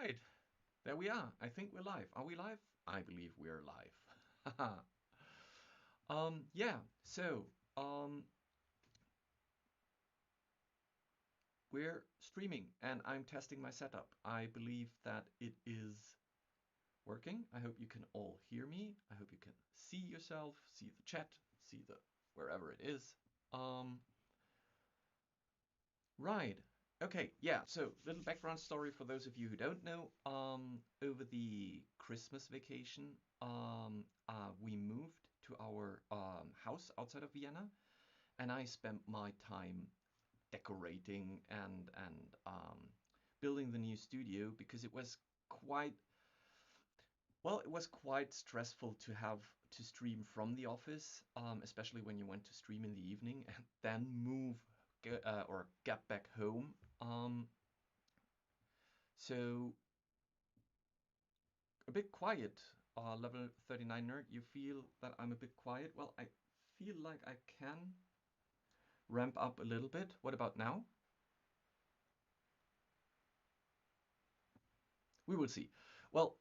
Right, there we are. I think we're live. Are we live? I believe we're live. Yeah, so we're streaming and I'm testing my setup. I believe that it is working. I hope you can all hear me. I hope you can see yourself, see the chat, see the wherever it is. Um, Right. Okay, yeah, so little background story for those of you who don't know. Over the Christmas vacation, we moved to our house outside of Vienna, and I spent my time decorating and building the new studio because it was quite, well, it was quite stressful to have to stream from the office, especially when you went to stream in the evening and then get back home. So a bit quiet. Level 39 nerd, you feel that I'm a bit quiet? Well, I feel like I can ramp up a little bit. What about now? We will see. Well,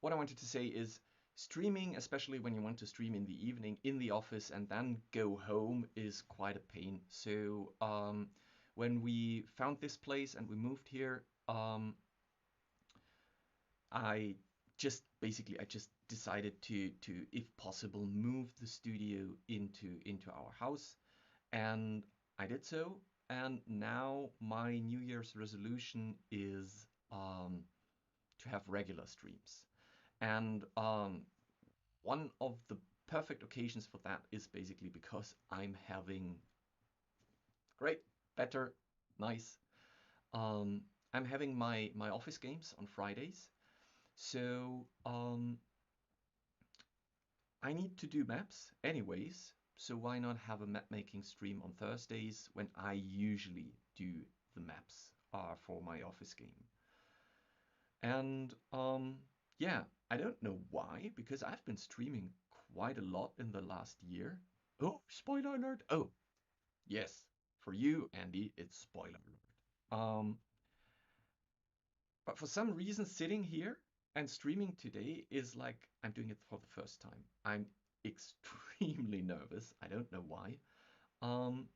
what I wanted to say is streaming, especially when you want to stream in the evening in the office and then go home, is quite a pain. So when we found this place and we moved here, I I just decided to if possible move the studio into our house, and I did so. And now my New Year's resolution is to have regular streams. And one of the perfect occasions for that is basically because I'm having great, better, nice. I'm having my office games on Fridays. So I need to do maps anyways, so why not have a map making stream on Thursdays when I usually do the maps for my office game? And yeah, I don't know why, because I've been streaming quite a lot in the last year. Oh, spoiler alert! Oh, yes, for you, Andy, it's spoiler alert. But for some reason, sitting here and streaming today is like I'm doing it for the first time. I'm extremely nervous. I don't know why. Um,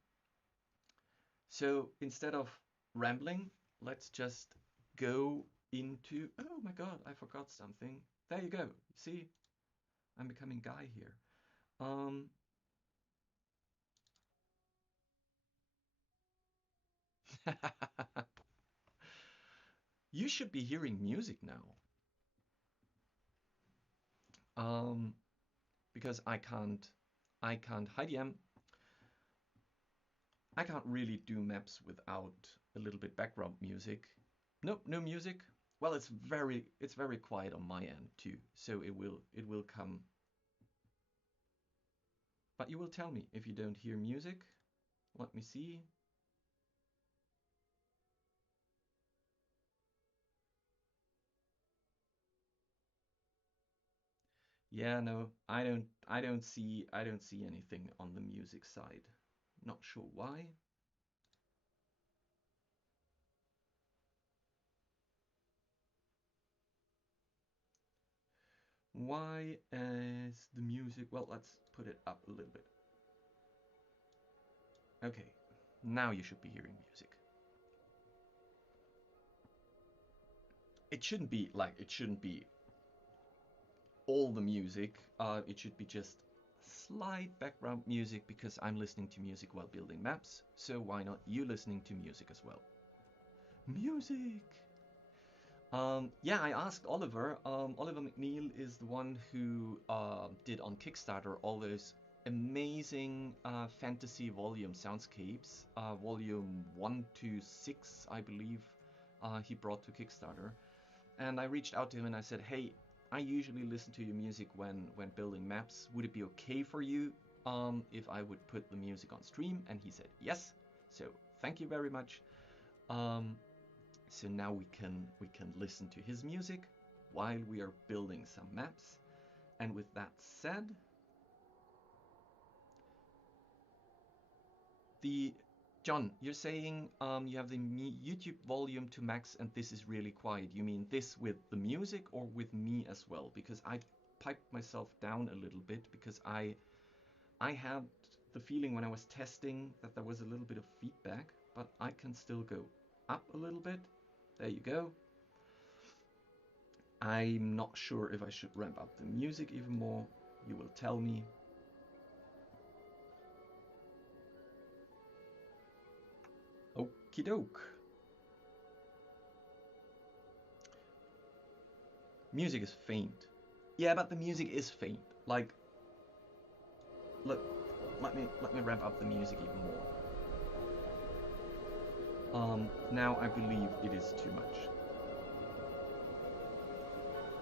so instead of rambling, let's just go into. Oh my God, I forgot something. There you go. See, I'm becoming Guy here. Um, you should be hearing music now. Um, because I can't. Hi, DM. I can't really do maps without a little bit background music. Nope, no music. Well, it's very quiet on my end too, so it will come. But you will tell me if you don't hear music. Let me see. Yeah, no, I don't see anything on the music side. Not sure why. Why is the music? Well, let's put it up a little bit. Okay, now you should be hearing music. It shouldn't be all the music. It should be just slight background music because I'm listening to music while building maps. So why not you listening to music as well? Music! Yeah, I asked Oliver. Oliver McNeil is the one who did on Kickstarter all those amazing fantasy volume soundscapes. Volume 1 to 6, I believe, he brought to Kickstarter. And I reached out to him and I said, hey, I usually listen to your music when building maps. Would it be okay for you if I would put the music on stream? And he said yes. So thank you very much. Um, so now we can listen to his music while we are building some maps. And with that said, the John, you're saying you have the YouTube volume to max and this is really quiet. You mean this with the music or with me as well? Because I piped myself down a little bit because I had the feeling when I was testing that there was a little bit of feedback, but I can still go up a little bit. There you go. I'm not sure if I should ramp up the music even more. You will tell me. Okie doke. Music is faint. Yeah, but the music is faint. Like, look, let me ramp up the music even more. Now I believe it is too much.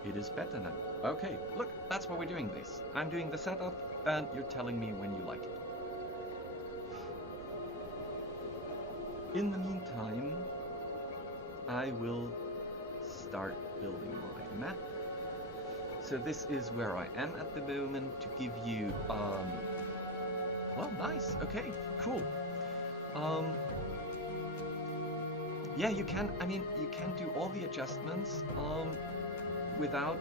It is better now. Okay, look, that's why we're doing this. I'm doing the setup, and you're telling me when you like it. In the meantime, I will start building my map. So this is where I am at the moment to give you, well, nice, okay, cool. Yeah, you can do all the adjustments, without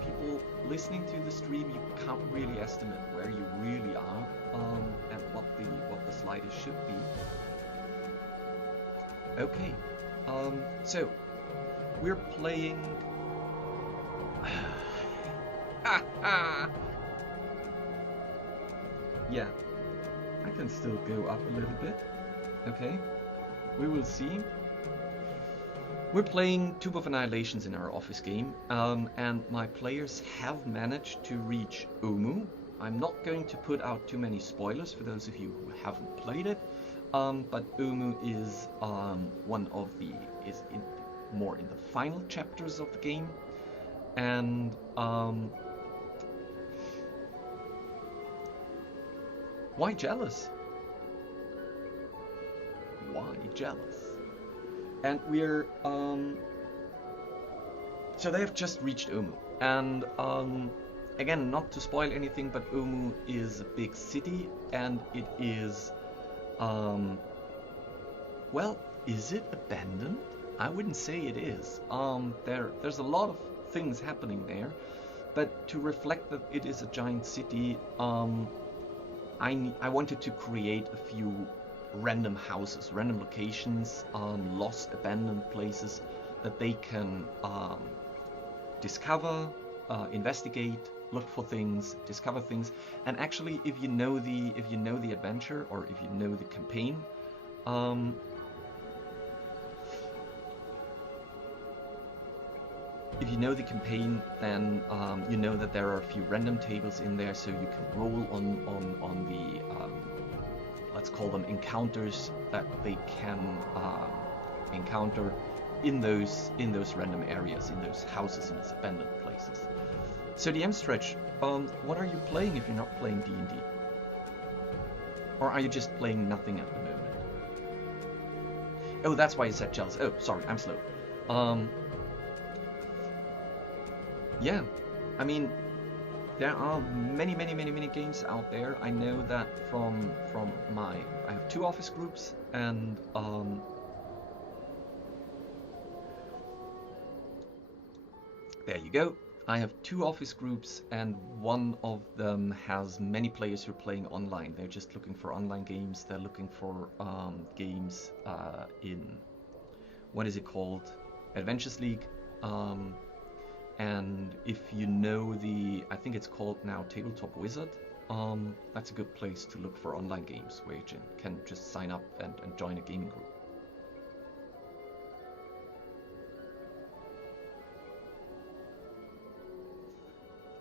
people listening to the stream. You can't really estimate where you really are, and what the sliders should be. Okay, so we're playing. Yeah, I can still go up a little bit. Okay, we will see. We're playing Tube of Annihilations in our office game, and my players have managed to reach Omu. I'm not going to put out too many spoilers for those of you who haven't played it, but Omu is more in the final chapters of the game, and why jealous? Why jealous? And we're so they have just reached Omu, and again, not to spoil anything, but Omu is a big city, and it is well, is it abandoned? I wouldn't say it is. There's a lot of things happening there, but to reflect that it is a giant city, I wanted to create a few random houses, random locations, lost, abandoned places that they can discover, investigate, look for things, discover things. And actually, if you know the adventure, or if you know the campaign, then you know that there are a few random tables in there, so you can roll on the let's call them encounters that they can encounter in those random areas, in those houses, in those abandoned places. So the M stretch, what are you playing if you're not playing D&D? Or are you just playing nothing at the moment? Oh, that's why you said jealous. Oh, sorry, I'm slow. Yeah, I mean, there are many games out there. I know that from I have 2 office groups, and there you go. I have 2 office groups, and one of them has many players who are playing online. They're just looking for online games. They're looking for games in, what is it called? Adventures League. And if you know I think it's called now Tabletop Wizard, that's a good place to look for online games where you can just sign up and join a gaming group.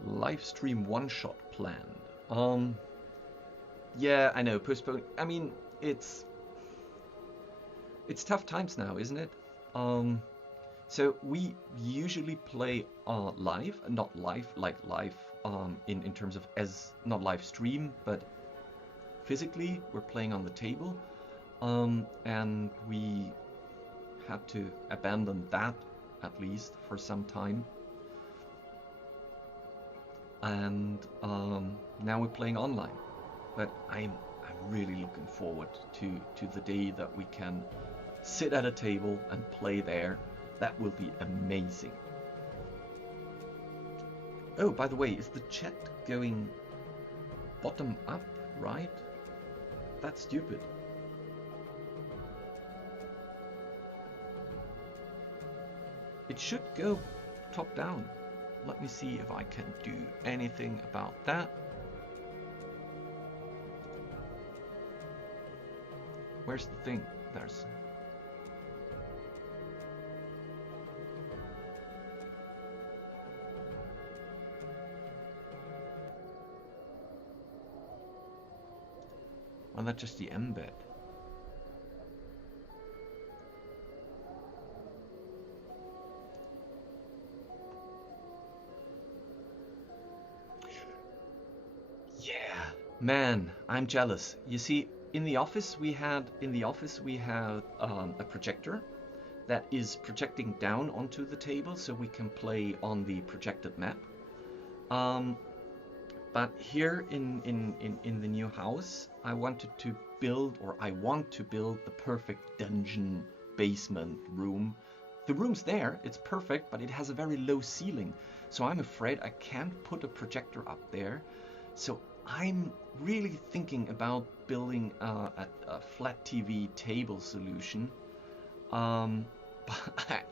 Live stream one-shot planned. Yeah, I know, postpone. I mean, it's tough times now, isn't it? So we usually play live, not live like live in terms of not live stream, but physically we're playing on the table, and we had to abandon that at least for some time, and now we're playing online. But I'm really looking forward to the day that we can sit at a table and play there. That will be amazing. Oh, by the way, is the chat going bottom up, right? That's stupid. It should go top down. Let me see if I can do anything about that. Where's the thing? There's... Well, that's just the embed. Yeah, man, I'm jealous. You see, in the office we had a projector that is projecting down onto the table, so we can play on the projected map. But here in the new house, I want to build the perfect dungeon basement room. The room's there, it's perfect, but it has a very low ceiling. So I'm afraid I can't put a projector up there. So I'm really thinking about building a flat TV table solution. But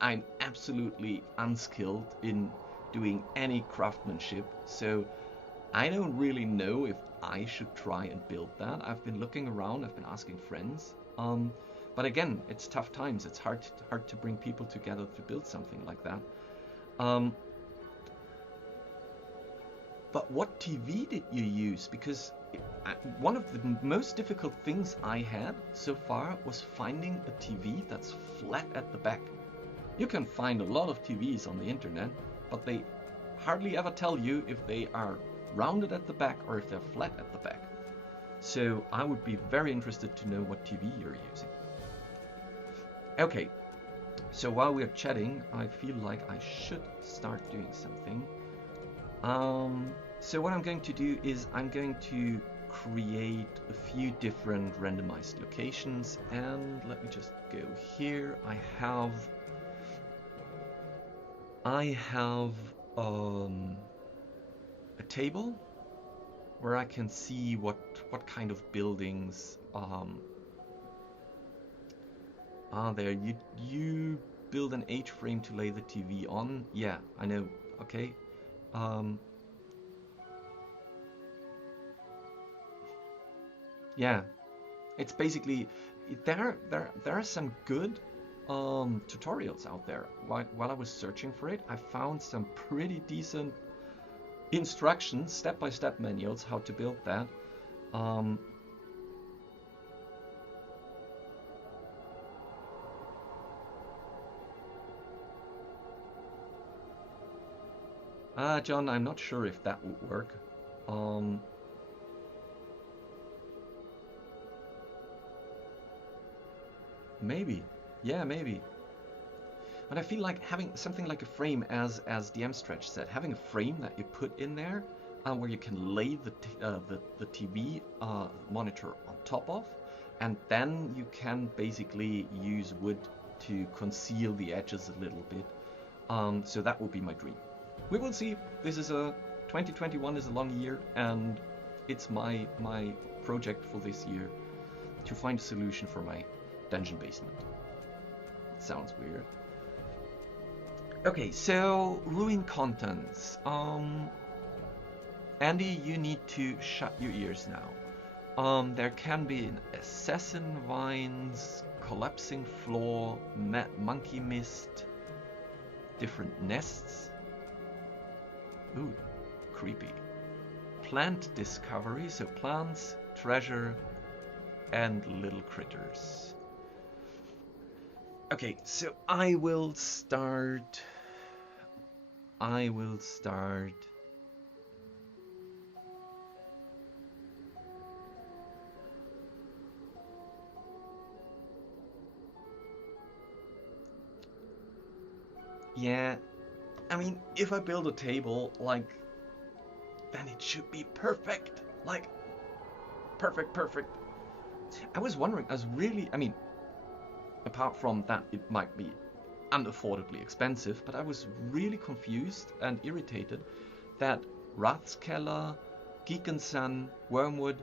I'm absolutely unskilled in doing any craftsmanship. So I don't really know if I should try and build that. I've been looking around, I've been asking friends. But again, it's tough times. It's hard to bring people together to build something like that. But what TV did you use? Because one of the most difficult things I had so far was finding a TV that's flat at the back. You can find a lot of TVs on the internet, but they hardly ever tell you if they are rounded at the back or if they're flat at the back. So I would be very interested to know what TV you're using. Okay, so while we're chatting, I feel like I should start doing something. So what I'm going to do is I'm going to create a few different randomized locations, and let me just go here. I have a table where I can see what kind of buildings are there. You build an H-frame to lay the TV on. Yeah, I know. Okay. Yeah, it's basically there are some good tutorials out there. While I was searching for it, I found some pretty decent instructions, step-by-step manuals how to build that. John, I'm not sure if that would work. Maybe. Yeah, maybe. But I feel like having something like a frame, as DM Stretch said, having a frame that you put in there, where you can lay the TV monitor on top of, and then you can basically use wood to conceal the edges a little bit. So that would be my dream. We will see. 2021 is a long year, and it's my project for this year to find a solution for my dungeon basement. Sounds weird. Okay, so ruin contents. Andy, you need to shut your ears now. There can be an assassin vines, collapsing floor, monkey mist, different nests. Ooh, creepy. Plant discovery, so plants, treasure, and little critters. Okay, so I will start. Yeah, I mean, if I build a table, then it should be perfect. Perfect. I was wondering, I mean, apart from that, it might be unaffordably expensive, but I was really confused and irritated that Rathskeller, Geek and Sun, Wormwood,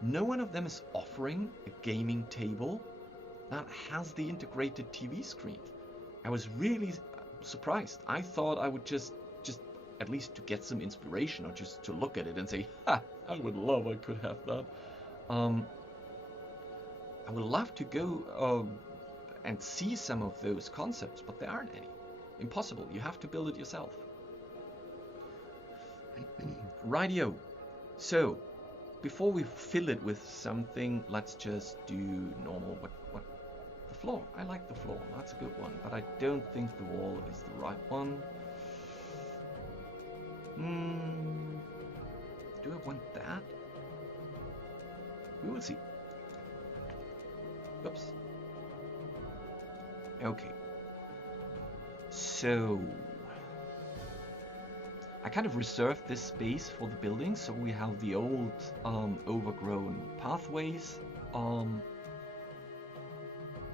no one of them is offering a gaming table that has the integrated TV screen. I was really surprised. I thought I would just at least to get some inspiration or just to look at it and say, ha, I would love I could have that. I would love to go and see some of those concepts, but there aren't any. Impossible. You have to build it yourself. Rightio. So, before we fill it with something, let's just do normal. What? The floor. I like the floor. That's a good one. But I don't think the wall is the right one. Do I want that? We will see. Oops. Okay. So I kind of reserved this space for the building, so we have the old overgrown pathways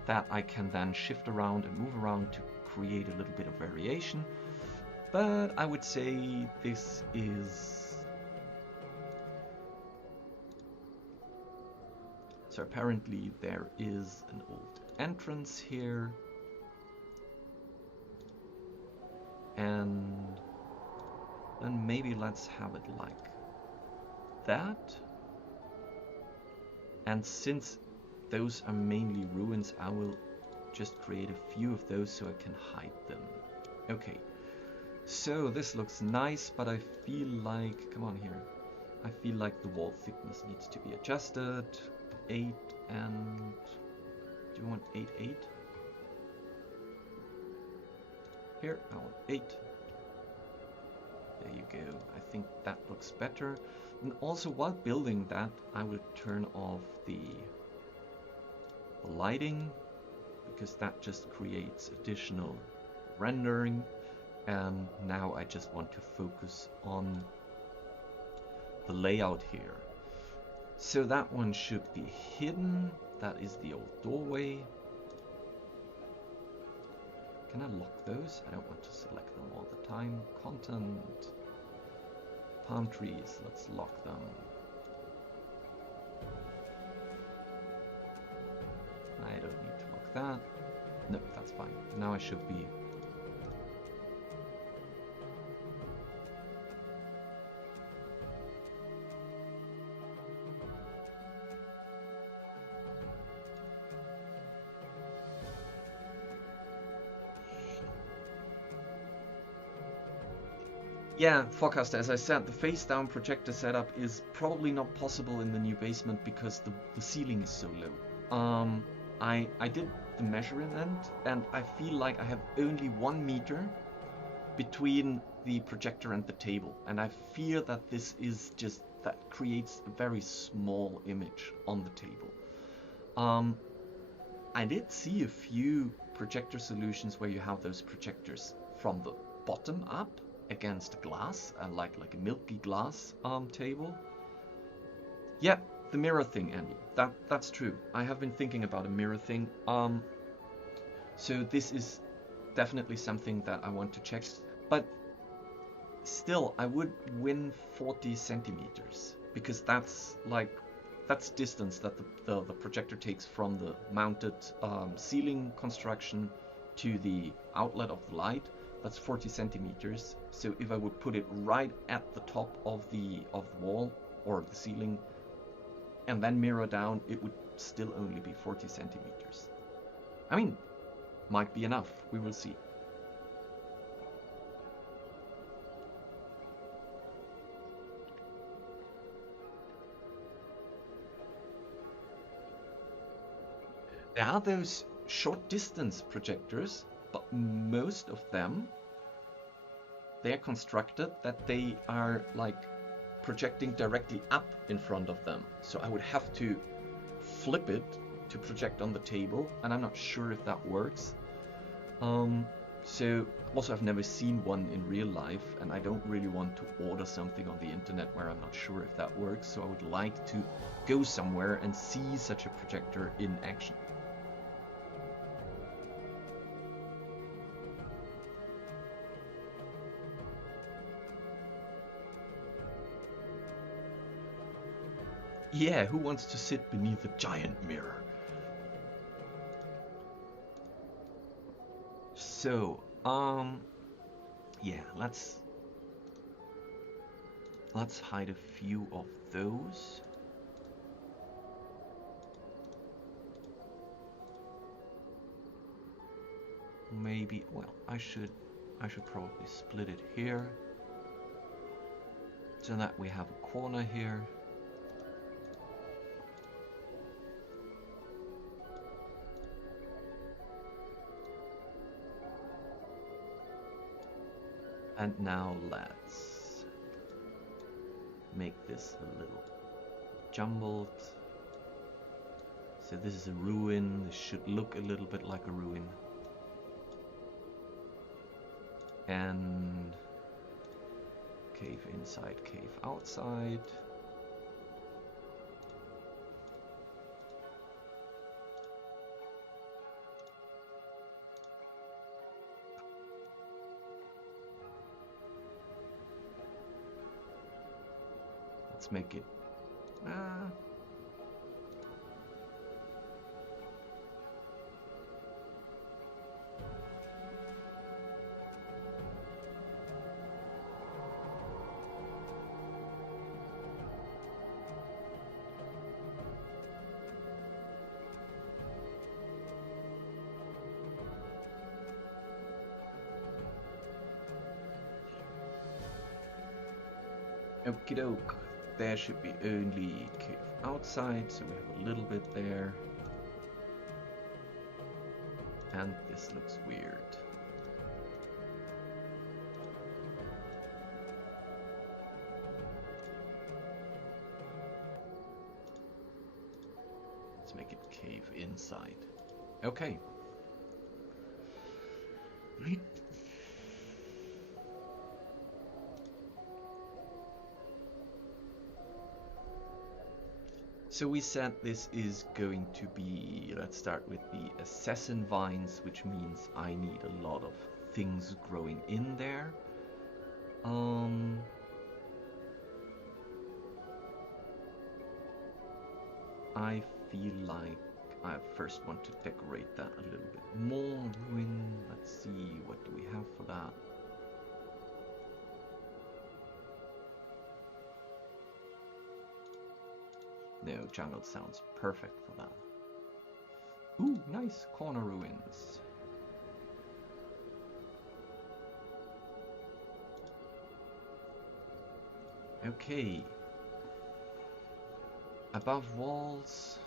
that I can then shift around and move around to create a little bit of variation. But I would say this is... So apparently there is an old entrance here. And then maybe let's have it like that. And since those are mainly ruins, I will just create a few of those so I can hide them. Okay, so this looks nice, but I feel like, come on here, I feel like the wall thickness needs to be adjusted. 8 and, do you want 8, 8? Here, I want 8. There you go. I think that looks better. And also, while building that, I will turn off the lighting, because that just creates additional rendering. And now I just want to focus on the layout here. So that one should be hidden. That is the old doorway. Can I lock those? I don't want to select them all the time. Content. Palm trees. Let's lock them. I don't need to lock that. No, that's fine. Now I should be... Yeah, Forecaster, as I said, the face-down projector setup is probably not possible in the new basement because the ceiling is so low. I did the measurement, and I feel like I have only 1 meter between the projector and the table, and I fear that this is just, that creates a very small image on the table. I did see a few projector solutions where you have those projectors from the bottom up against glass, like a milky glass table. Yeah, the mirror thing, Andy. That's true. I have been thinking about a mirror thing. So this is definitely something that I want to check. But still, I would win 40 centimeters because that's distance that the projector takes from the mounted ceiling construction to the outlet of the light. That's 40 centimeters. So if I would put it right at the top of the wall or the ceiling and then mirror down, it would still only be 40 centimeters. I mean, might be enough. We will see. There are those short distance projectors, but most of them, they're constructed that they are like projecting directly up in front of them. So I would have to flip it to project on the table, and I'm not sure if that works. So, also I've never seen one in real life, and I don't really want to order something on the internet where I'm not sure if that works, so I would like to go somewhere and see such a projector in action. Yeah, who wants to sit beneath a giant mirror? So, yeah, let's hide a few of those. Maybe, well, I should probably split it here so that we have a corner here. And now let's make this a little jumbled. So this is a ruin. This should look a little bit like a ruin. And cave inside, cave outside. Let's make it okie doke. There should be only cave outside, so we have a little bit there. And this looks weird. Let's make it cave inside. Okay. So we said this is going to be, let's start with the assassin vines, which means I need a lot of things growing in there. I feel like I first want to decorate that a little bit more. Ruin, let's see, what do we have for that? No, jungle sounds perfect for that. Ooh, nice corner ruins. Okay. Above walls.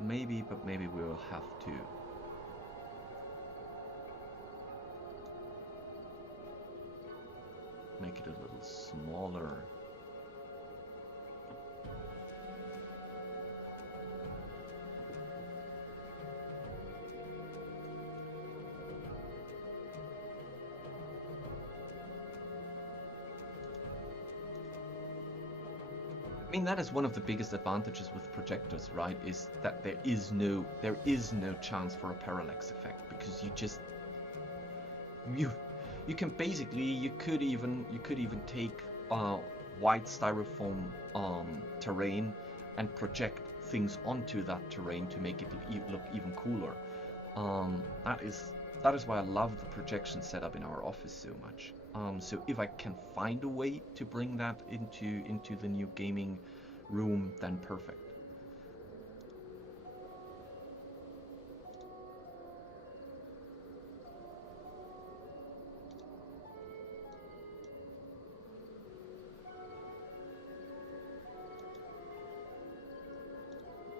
Maybe, but maybe we'll have to. Make it a little smaller. I mean, that is one of the biggest advantages with projectors, right? Is that there is no chance for a parallax effect, because you can basically, you could even take white styrofoam terrain and project things onto that terrain to make it look even cooler. That is why I love the projection setup in our office so much. So if I can find a way to bring that into the new gaming room, then perfect.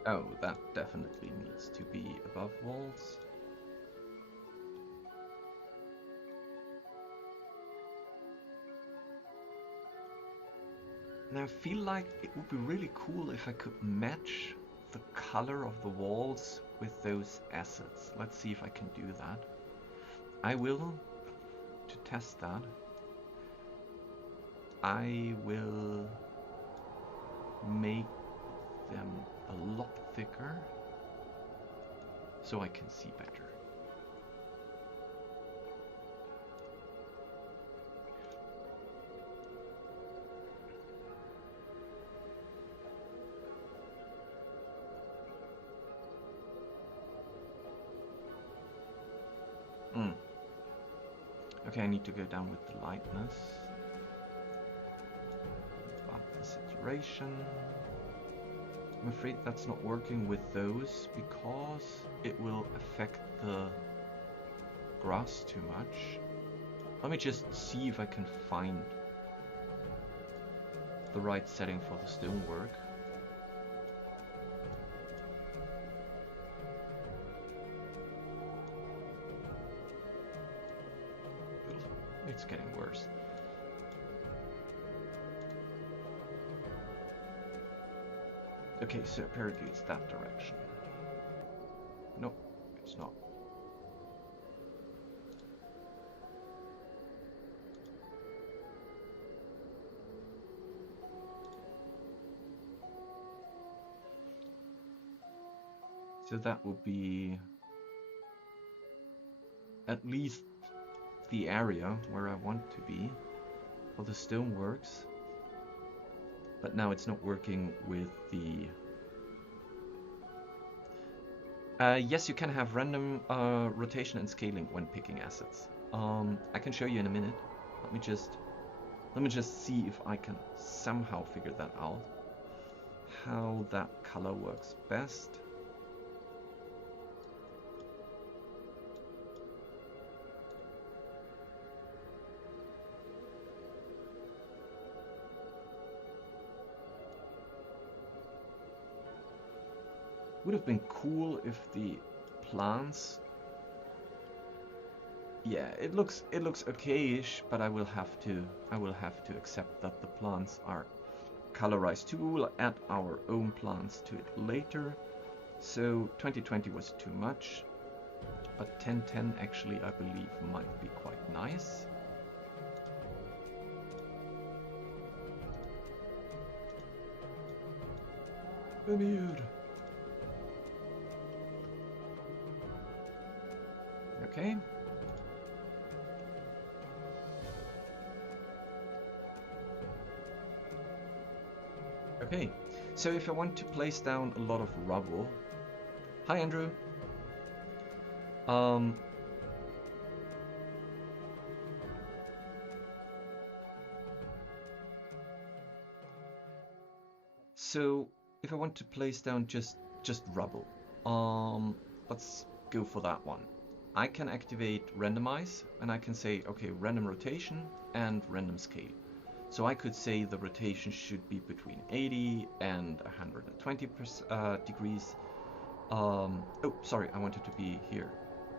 Oh, that definitely needs to be above walls. And I feel like it would be really cool if I could match the color of the walls with those assets. Let's see if I can do that. I will, to test that, I will make them a lot thicker so I can see better. Okay, I need to go down with the lightness. Bump the saturation. I'm afraid that's not working with those because it will affect the grass too much. Let me just see if I can find the right setting for the stonework. It's getting worse. Okay, so apparently it's that direction. No, it's not. So that will be at least the area where I want to be for the stoneworks, but now it's not working with the... yes, you can have random rotation and scaling when picking assets. I can show you in a minute. Let me just see if I can somehow figure that out, how that color works best. Would have been cool if the plants... Yeah, it looks okay-ish, but I will have to accept that the plants are colorized too. We'll add our own plants to it later. So 2020 was too much, but 1010 actually I believe might be quite nice. Weird. Okay. Okay, so if I want to place down a lot of rubble... Hi, Andrew. So if I want to place down just rubble, let's go for that one. I can activate randomize and I can say, okay, random rotation and random scale. So I could say the rotation should be between 80 and 120 degrees. Oh, sorry, I wanted to be here.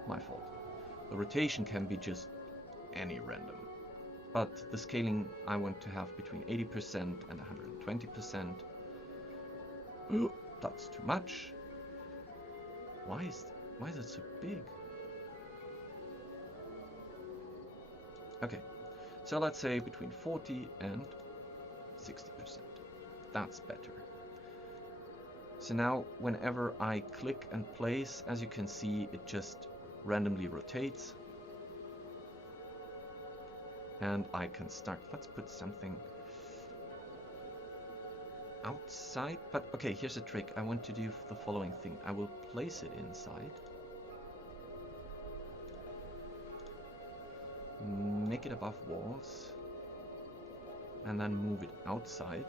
My fault. The rotation can be just any random. But the scaling I want to have between 80% and 120%. Oh, that's too much. Why is it so big? Okay, so let's say between 40 and 60%. That's better. So now whenever I click and place, as you can see, it just randomly rotates. And I can start, let's put something outside, but okay, here's a trick. I want to do the following thing. I will place it inside. Make it above walls and then move it outside,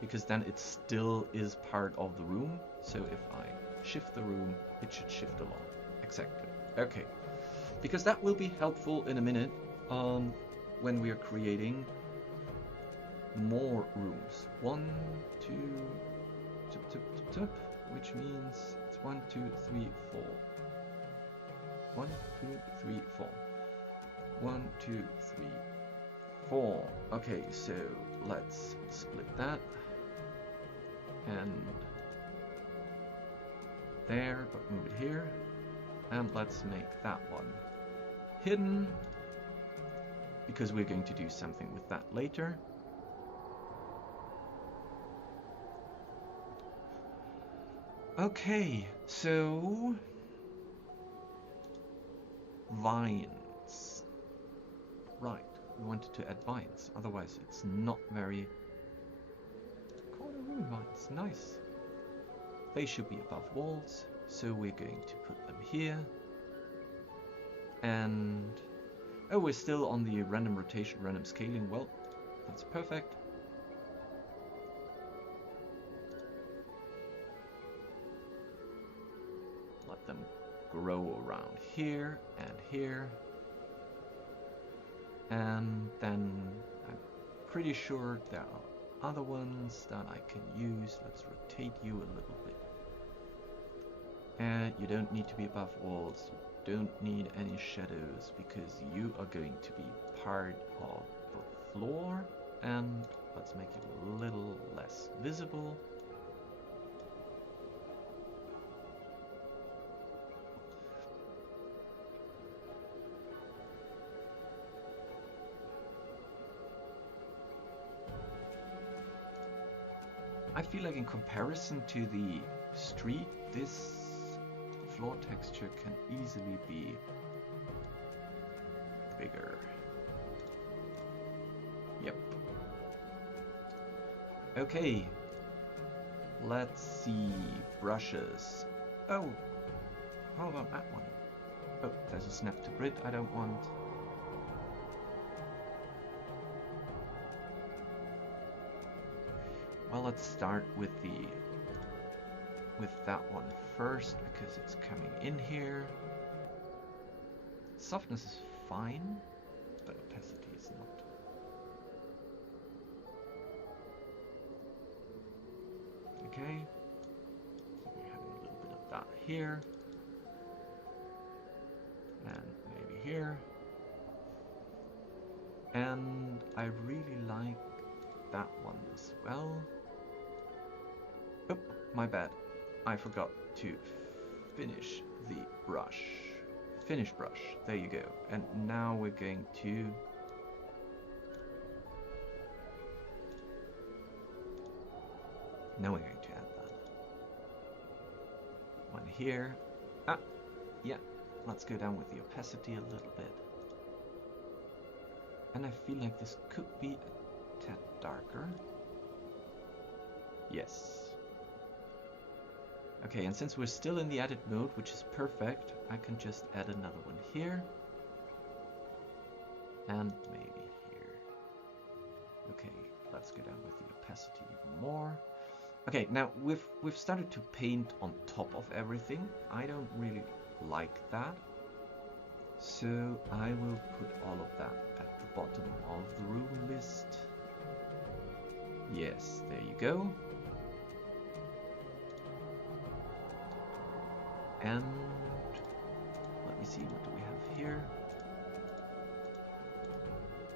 because then it still is part of the room. So if I shift the room, it should shift along. Exactly. Okay, because that will be helpful in a minute when we are creating more rooms. 1, 2, tip, tip, tip, tip, which means it's 1, 2, 3, 4. 1, 2, 3, 4. 1, 2, 3, 4. Okay, so let's split that and there, but move it here. And let's make that one hidden, because we're going to do something with that later. Okay, so vines. Right, we wanted to add vines, otherwise it's not very... Corner room vines, nice. They should be above walls, so we're going to put them here. And... oh, we're still on the random rotation, random scaling. Well, that's perfect. Let them grow around here and here. And then I'm pretty sure there are other ones that I can use. Let's rotate you a little bit. And you don't need to be above walls. You don't need any shadows, because you are going to be part of the floor. And let's make it a little less visible. I feel like in comparison to the street, this floor texture can easily be bigger. Yep. Okay. Let's see. Brushes. Oh, how about that one? Oh, there's a snap to grid I don't want. Well, let's start with that one first, because it's coming in here. Softness is fine, but opacity is not. Okay, so we have a little bit of that here, and maybe here. And I really like that one as well. Oh, my bad. I forgot to finish the brush. Finish brush. There you go. And now we're going to... now we're going to add that. One here. Ah, yeah. Let's go down with the opacity a little bit. And I feel like this could be a tad darker. Yes. Okay, and since we're still in the edit mode, which is perfect, I can just add another one here. And maybe here. Okay, let's go down with the opacity even more. Okay, now we've started to paint on top of everything. I don't really like that. So I will put all of that at the bottom of the room list. Yes, there you go. And let me see, what do we have here?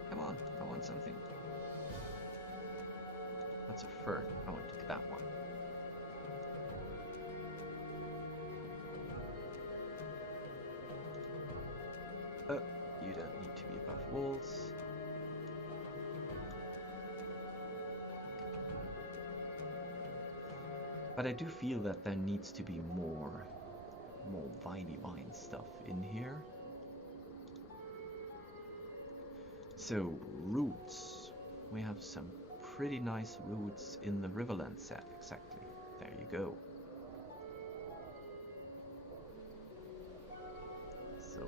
Come on, I want something. That's a fern. I want that one. You don't need to be above walls. But I do feel that there needs to be more viney vine stuff in here. So roots. We have some pretty nice roots in the Riverland set. Exactly. There you go. So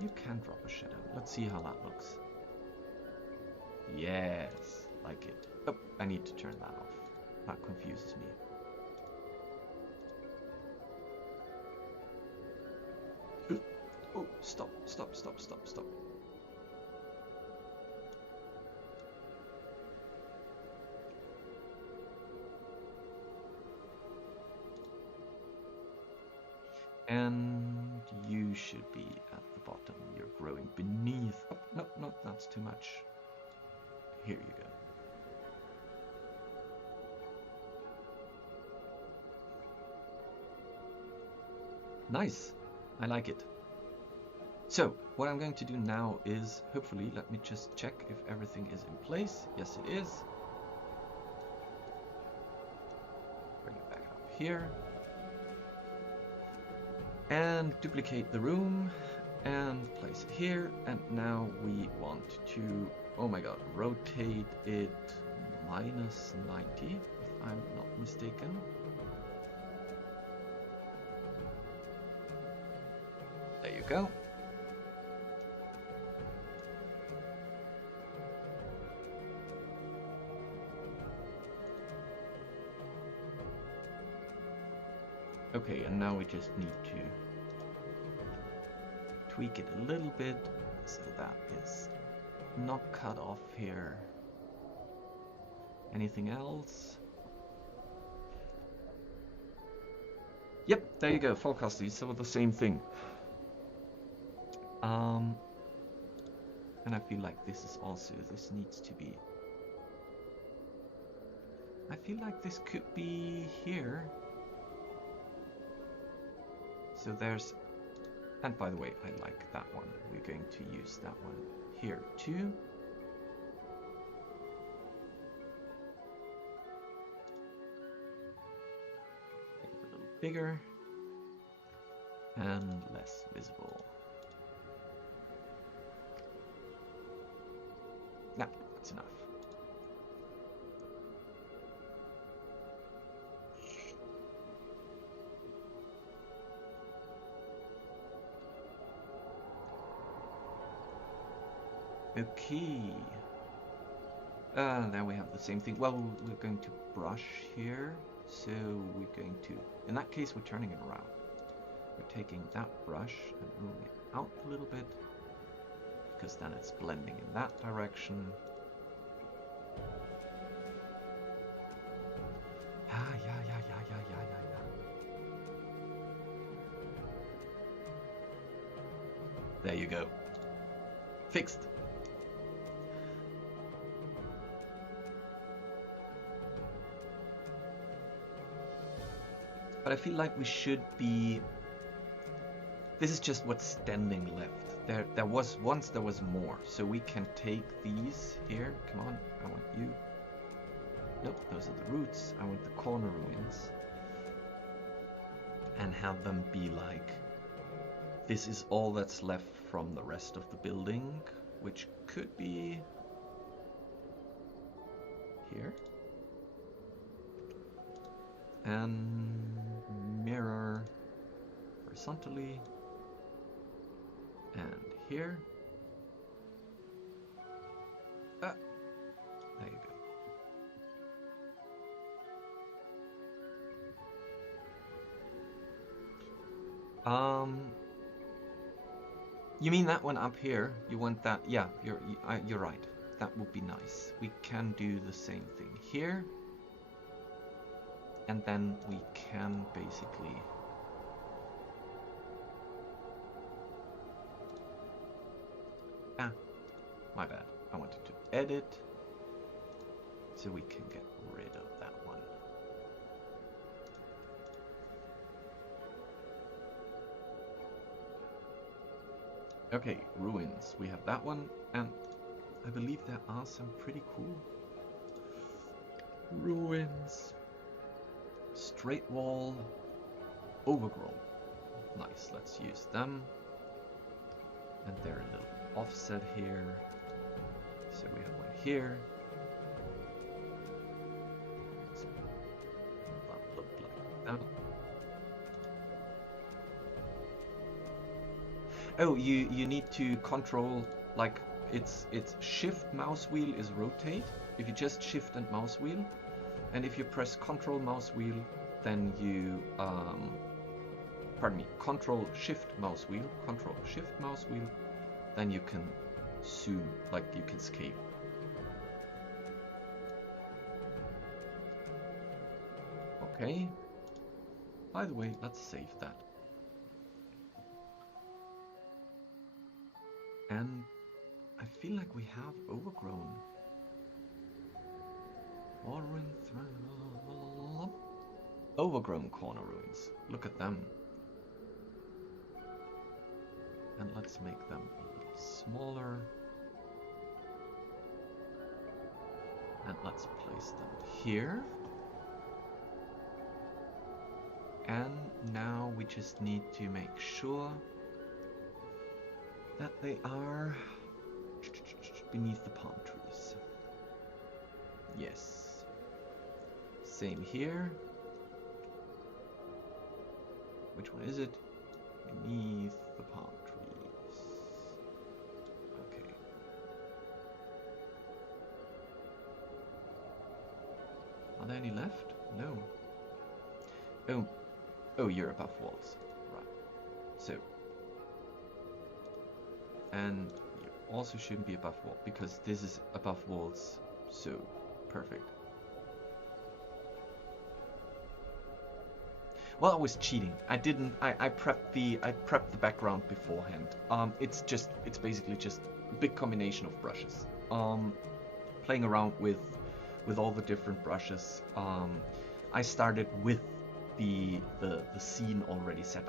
you can drop a shadow. Let's see how that looks. Yes, like it. Oh, I need to turn that off. That confuses me. Oh, stop. And you should be at the bottom. You're growing beneath. Oh, no, that's too much. Here you go. Nice. I like it. So, what I'm going to do now is, hopefully, let me just check if everything is in place. Yes, it is. Bring it back up here. And duplicate the room and place it here. And now we want to, oh my god, rotate it minus 90, if I'm not mistaken. There you go. Okay, and now we just need to tweak it a little bit so that is not cut off here. Anything else? Yep, there you go, forecast these, so the same thing. And I feel like this is also, this needs to be, I feel like this could be here. So there's, and by the way, I like that one. We're going to use that one here too. Make it a little bigger and less visible. No, that's enough. Okay. Now we have the same thing. Well, we're going to brush here. So we're going to, in that case, we're turning it around. We're taking that brush and moving it out a little bit, because then it's blending in that direction. Yeah. There you go. Fixed. But I feel like we should be, this is just what's standing left. There was once there was more, so we can take these here. Come on, I want you. Nope, those are the roots. I want the corner ruins. And have them be like, this is all that's left from the rest of the building, which could be here. And mirror horizontally, and here. There you go. You mean that one up here? You want that? Yeah, you're right. That would be nice. We can do the same thing here. And then we can basically my bad. I wanted to edit so we can get rid of that one. Okay, ruins. We have that one, and I believe there are some pretty cool ruins. Straight wall, overgrown. Nice, let's use them. And they're a little offset here. So we have one here. So that look like that. Oh, you need to control, like it's shift mouse wheel is rotate. If you just shift and mouse wheel. And if you press Control mouse wheel, then you, Control Shift mouse wheel, Control Shift mouse wheel, then you can zoom, like you can scale. Okay. By the way, let's save that. And I feel like we have overgrown. Overgrown corner ruins. Look at them. And let's make them a little smaller. And let's place them here. And now we just need to make sure that they are beneath the palm trees. Yes. Same here. Which one is it? Beneath the palm trees. Okay. Are there any left? No. Oh, you're above walls. Right. So. And you also shouldn't be above wall, because this is above walls. So, perfect. Well, I was cheating. I prepped the background beforehand. It's basically just a big combination of brushes. Playing around with all the different brushes. I started with the scene already set.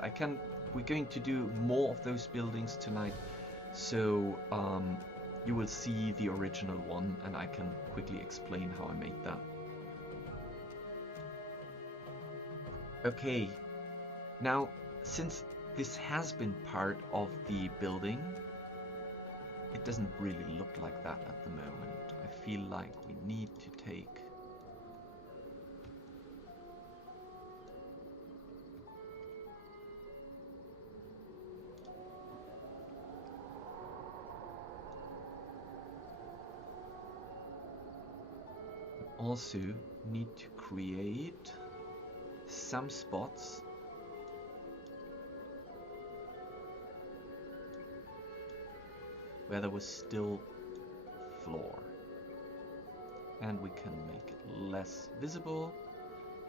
We're going to do more of those buildings tonight, so you will see the original one, and I can quickly explain how I made that. Okay, now since this has been part of the building, it doesn't really look like that at the moment. I feel like we need to take also need to create some spots where there was still floor, and we can make it less visible,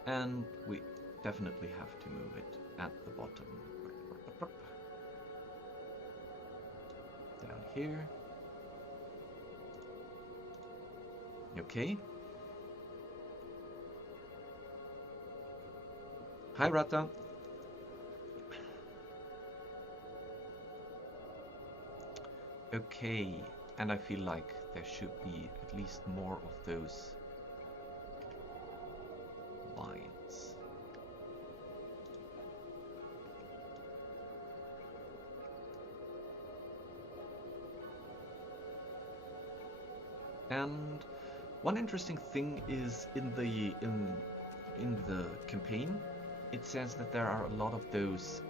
and we definitely have to move it at the bottom. Down here. Okay. Hi, Rata. Okay, and I feel like there should be at least more of those lines. And one interesting thing is in the campaign, it says that there are a lot of those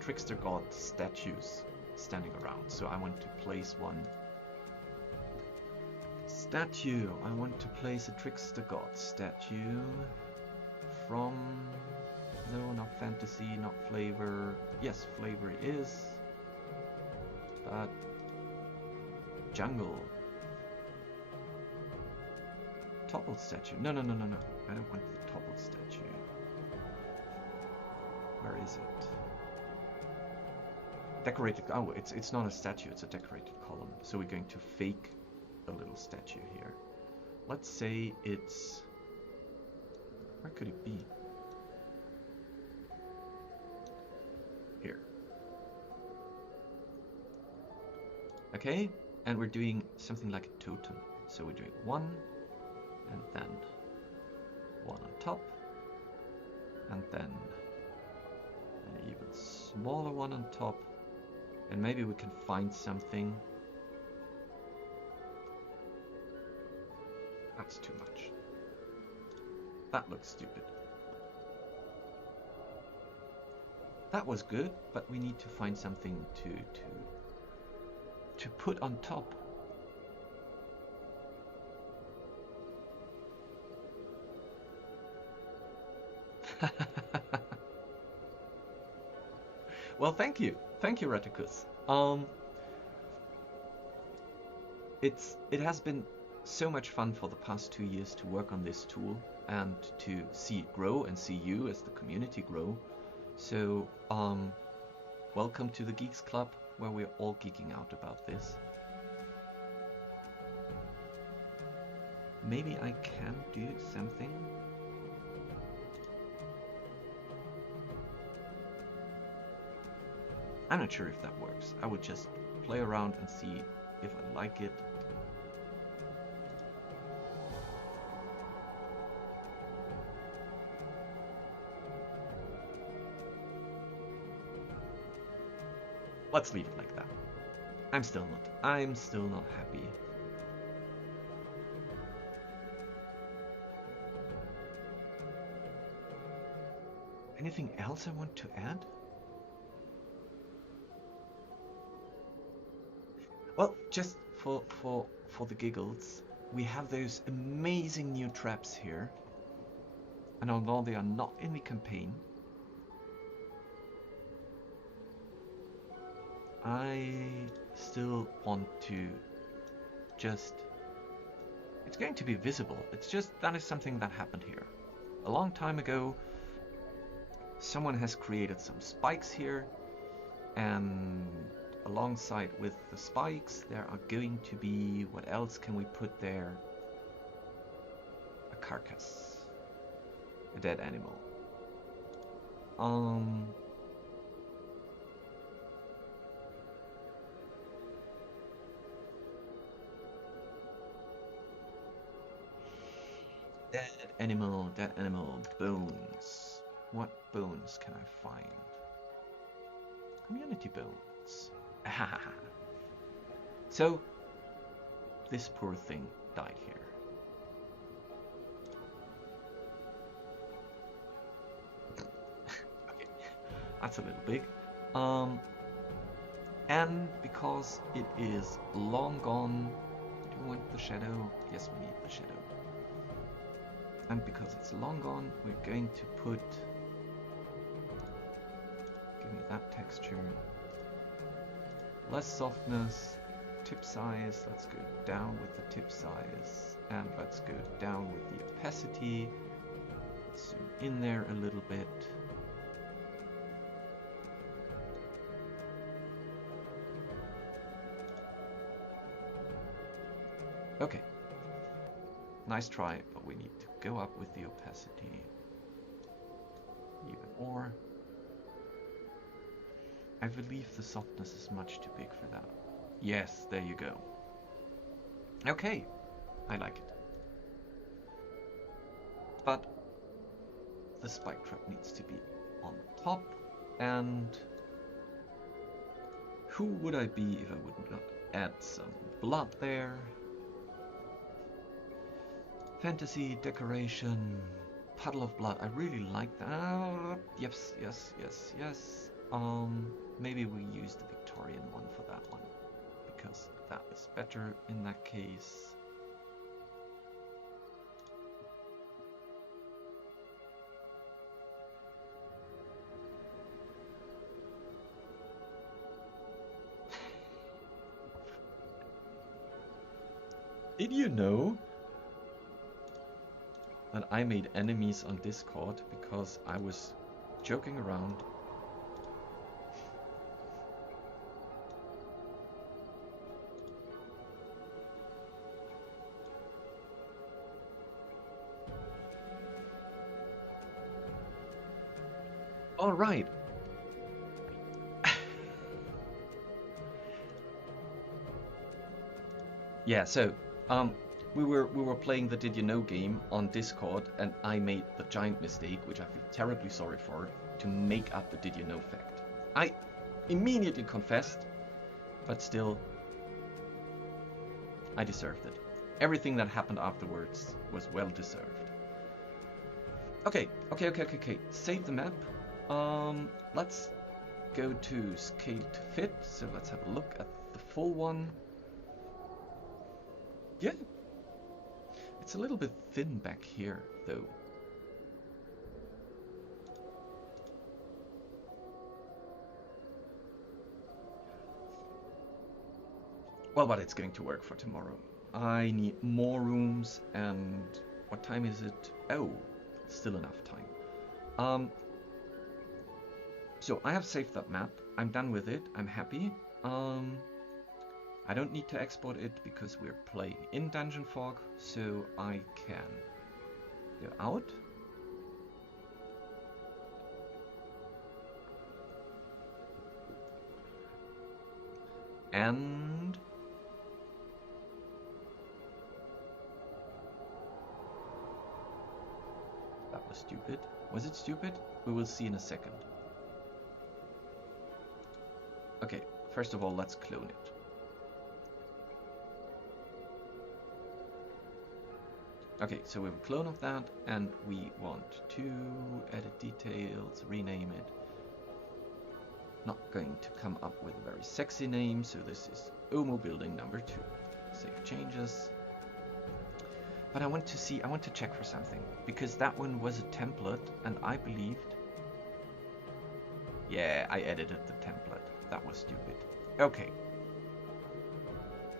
trickster god statues standing around. So I want to place one statue. I want to place a trickster god statue from, no, not fantasy, not flavor. Yes, flavor it is, but jungle. Toppled statue. No. I don't want the toppled statue. Where is it? Decorated. Oh, it's not a statue. It's a decorated column. So we're going to fake a little statue here. Let's say it's. Where could it be? Here. Okay, and we're doing something like a totem. So we're doing one, and then one on top, and then an even smaller one on top, and maybe we can find something. That's too much. That looks stupid. That was good, but we need to find something to put on top. Well, thank you, Reticus. It has been so much fun for the past 2 years to work on this tool and to see it grow and see you as the community grow. So, welcome to the Geeks Club, where we're all geeking out about this. Maybe I can do something. I'm not sure if that works. I would just play around and see if I like it. Let's leave it like that. I'm still not happy. Anything else I want to add? Well, just for the giggles, we have those amazing new traps here. And although they are not in the campaign, I still want to just... It's going to be visible. It's just that is something that happened here. A long time ago, someone has created some spikes here, and alongside with the spikes there are going to be... What else can we put there? A carcass. A dead animal. Dead animal, bones. What bones can I find? Community bones. So, this poor thing died here. Okay, that's a little big. And because it is long gone, do we want the shadow? Yes, we need the shadow. And because it's long gone, we're going to put... Give me that texture. Less softness, tip size. Let's go down with the tip size. And let's go down with the opacity. Zoom in there a little bit. Okay. Nice try, but we need to go up with the opacity even more. I believe the softness is much too big for that. Yes, there you go. Okay, I like it. But the spike trap needs to be on top, and who would I be if I would not add some blood there? Fantasy, decoration, puddle of blood. I really like that. Yes. Maybe we use the Victorian one for that one, because that is better in that case. Did you know that I made enemies on Discord because I was joking around? All right. Yeah, so we were playing the Did You Know game on Discord, and I made the giant mistake, which I feel terribly sorry for, to make up the Did You Know fact. I immediately confessed, but still, I deserved it. Everything that happened afterwards was well deserved. Okay. Save the map. Let's go to scale to fit. So let's have a look at the full one. Yeah. It's a little bit thin back here, though. Well, but it's going to work for tomorrow. I need more rooms, and what time is it? Oh, still enough time. So I have saved that map. I'm done with it. I'm happy. I don't need to export it because we're playing in Dungeon Fog, so I can go out. And that was stupid. Was it stupid? We will see in a second. Okay, first of all, let's clone it. Okay, so we have a clone of that, and we want to edit details, rename it. Not going to come up with a very sexy name, so this is Omo building number 2. Save changes. But I want to check for something, because that one was a template, and I believed... Yeah, I edited the template. That was stupid. Okay.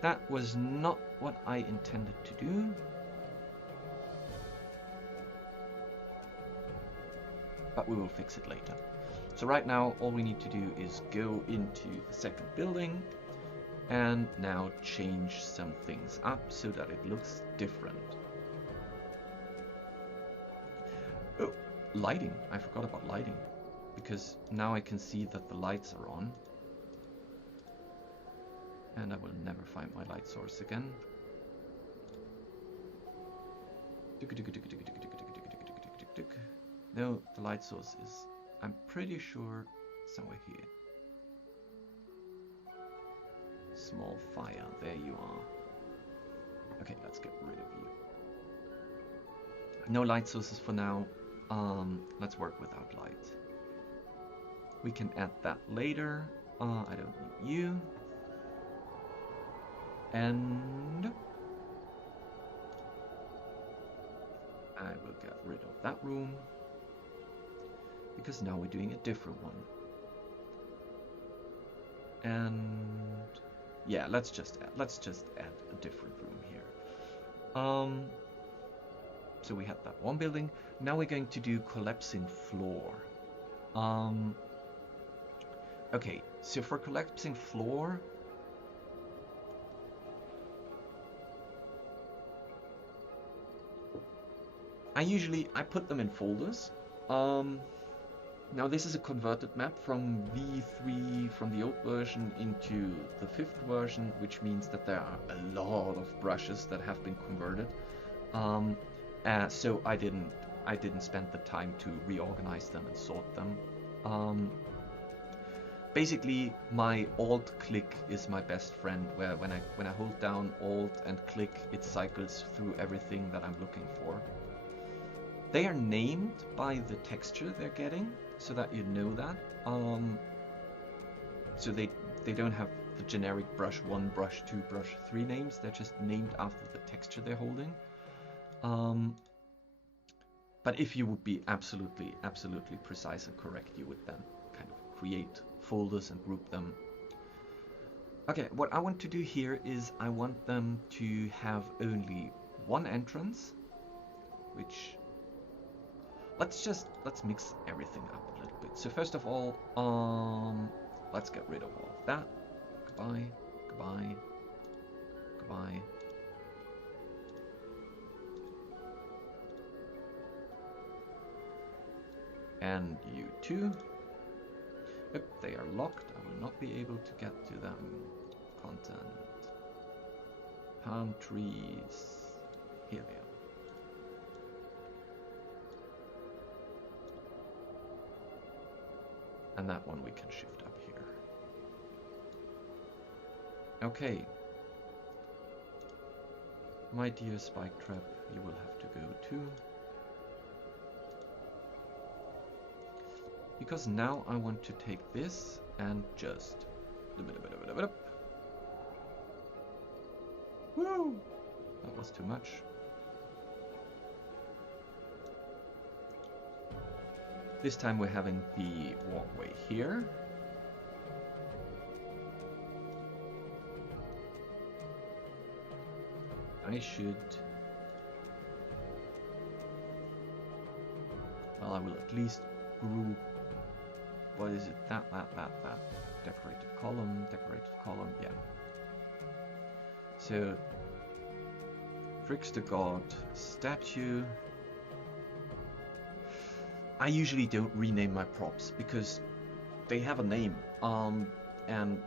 That was not what I intended to do. But we will fix it later. So right now, all we need to do is go into the second building and now change some things up so that it looks different. Oh, lighting. I forgot about lighting, because now I can see that the lights are on. And I will never find my light source again. No, the light source is, I'm pretty sure, somewhere here. Small fire, there you are. Okay, let's get rid of you. No light sources for now. Let's work without light. We can add that later. I don't need you. And I will get rid of that room, because now we're doing a different one. And yeah, let's just add a different room here. So we had that one building. Now we're going to do collapsing floor. Okay, so for collapsing floor, I put them in folders. Now this is a converted map from V3, from the old version, into the 5th version, which means that there are a lot of brushes that have been converted. So I didn't spend the time to reorganize them and sort them. Basically, my Alt click is my best friend, where when I hold down Alt and click, it cycles through everything that I'm looking for. They are named by the texture they're getting, so that you know that. So they don't have the generic brush 1, brush 2, brush 3 names. They're just named after the texture they're holding. But if you would be absolutely precise and correct, you would then kind of create folders and group them. Okay, what I want to do here is I want them to have only one entrance, which... Let's mix everything up a little bit. So first of all, let's get rid of all of that. Goodbye, goodbye, goodbye. And you too. Oh, they are locked. I will not be able to get to them. Content. Palm trees. Here they are. And that one we can shift up here. Okay. My dear spike trap, you will have to go too. Because now I want to take this and just... Woo! That was too much. This time we're having the walkway here. I should... Well, I will at least group... What is it? That. Decorated column, yeah. So, Trickster God statue. I usually don't rename my props because they have a name, and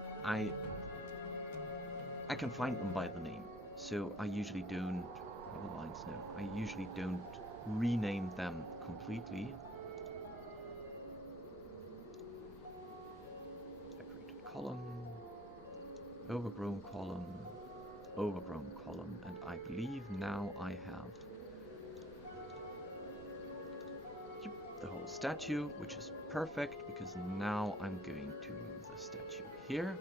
I can find them by the name. So I usually don't, well, lines no, I usually don't rename them completely. Decorated column, overgrown column, overgrown column, and I believe now I have the whole statue, which is perfect because now I'm going to move the statue here.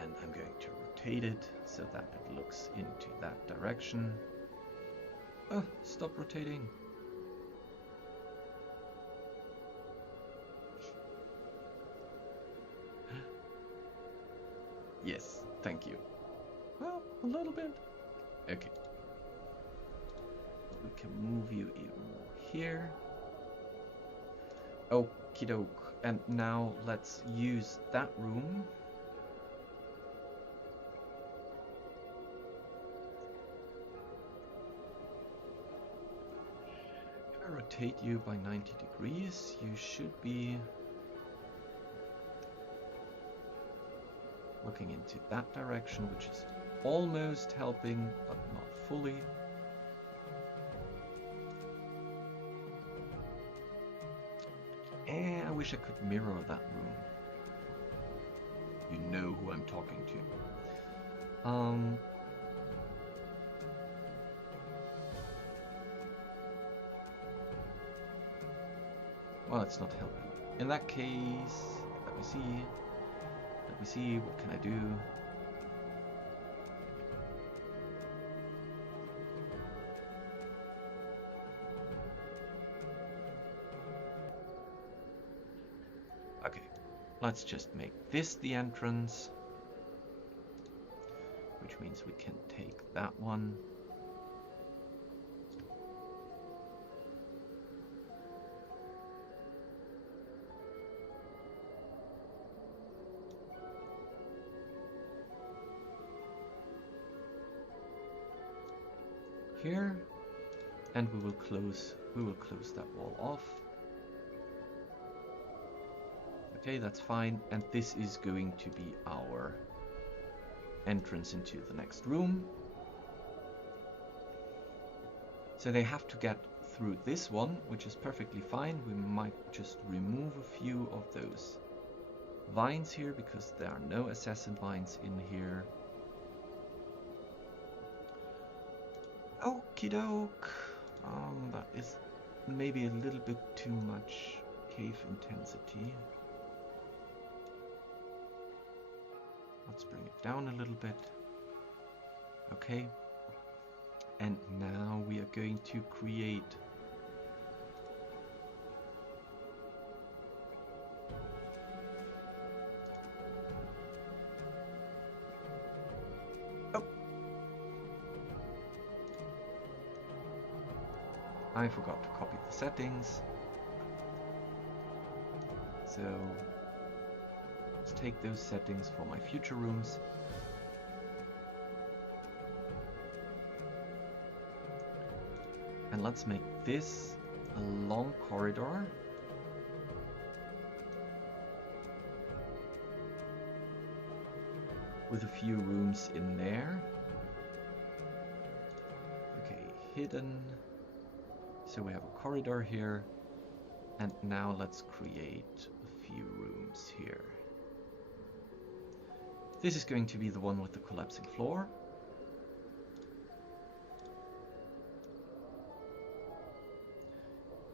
And I'm going to rotate it so that it looks into that direction. Oh, stop rotating. Yes, thank you. Well, a little bit. Okay. We can move you even more here. Okie doke. And now let's use that room. If I rotate you by 90 degrees, you should be looking into that direction, which is almost helping, but not fully. I wish I could mirror that room. You know who I'm talking to. Well, it's not helping. In that case, let me see, what can I do? Okay, let's just make this the entrance, which means we can take that one. Here, and we will close that wall off. Okay, that's fine, and this is going to be our entrance into the next room. So they have to get through this one, which is perfectly fine. We might just remove a few of those vines here because there are no assassin vines in here. Okie doke. That is maybe a little bit too much cave intensity. Let's bring it down a little bit. Okay. And now we are going to create I forgot to copy the settings. So let's take those settings for my future rooms. And let's make this a long corridor. With a few rooms in there. Okay, hidden. So we have a corridor here, and now let's create a few rooms here. This is going to be the one with the collapsing floor.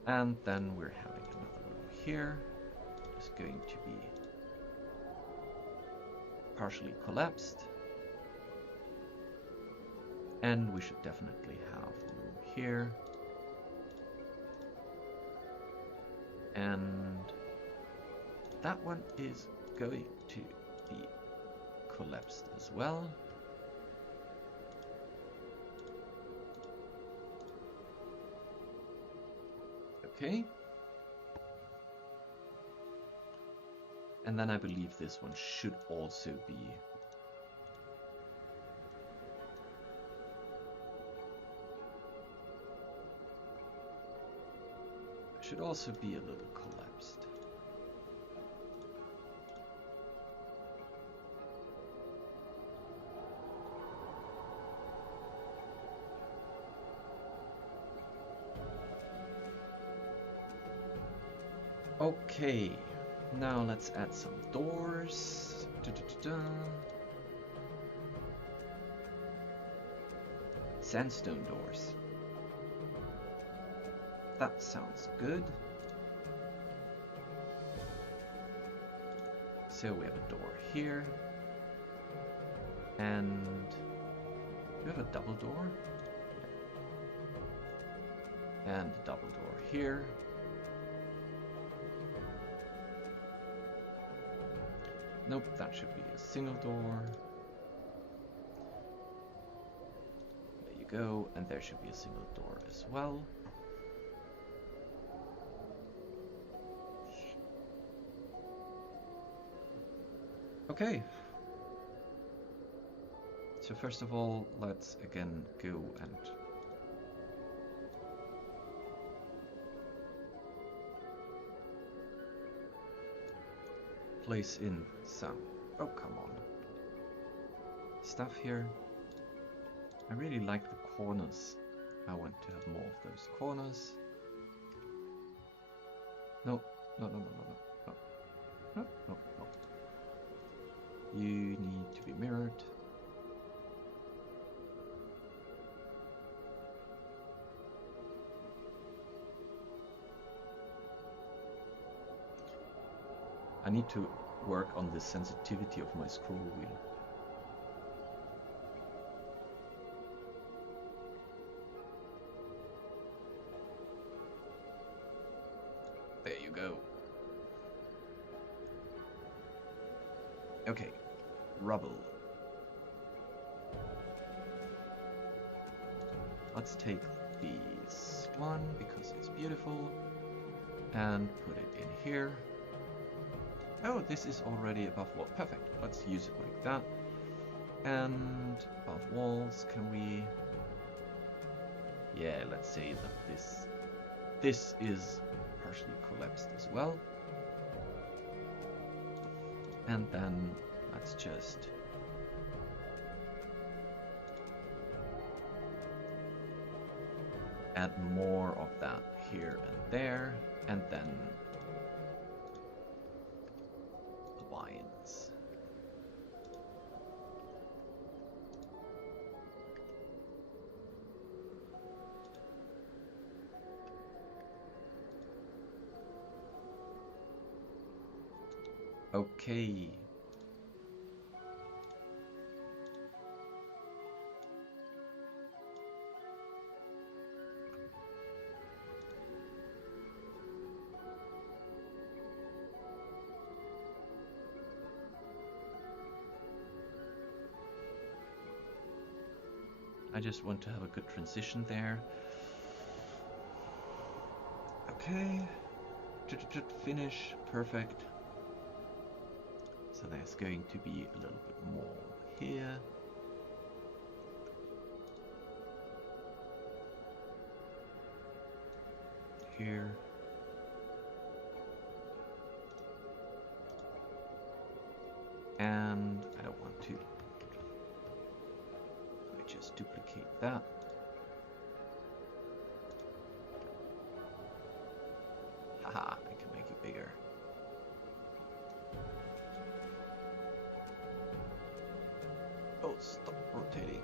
And then we're having another room here. It's going to be partially collapsed. And we should definitely have a room here. And that one is going to be collapsed as well. Okay. And then I believe this one should also be a little collapsed. Okay, now let's add some doors. Sandstone doors. That sounds good. So we have a door here. And we have a double door. And a double door here. Nope, that should be a single door. There you go, and there should be a single door as well. Okay. So first of all, let's again go and place in some, oh come on, stuff here. I really like the corners. I want to have more of those corners. No, no, no, no, no, no, no, no, no. You need to be mirrored. I need to work on the sensitivity of my scroll wheel. There you go. Okay, rubble. Let's take this one because it's beautiful and put it in here. Oh, this is already above wall. Perfect. Let's use it like that. And above walls, can we? Yeah, let's say that this is partially collapsed as well. And then let's just add more of that here and there, and then lines. Okay. I just want to have a good transition there. Okay. Finish. Perfect. So there's going to be a little bit more here. Here. And I don't want to. Let me just duplicate that. Haha, I can make it bigger. Oh, stop rotating.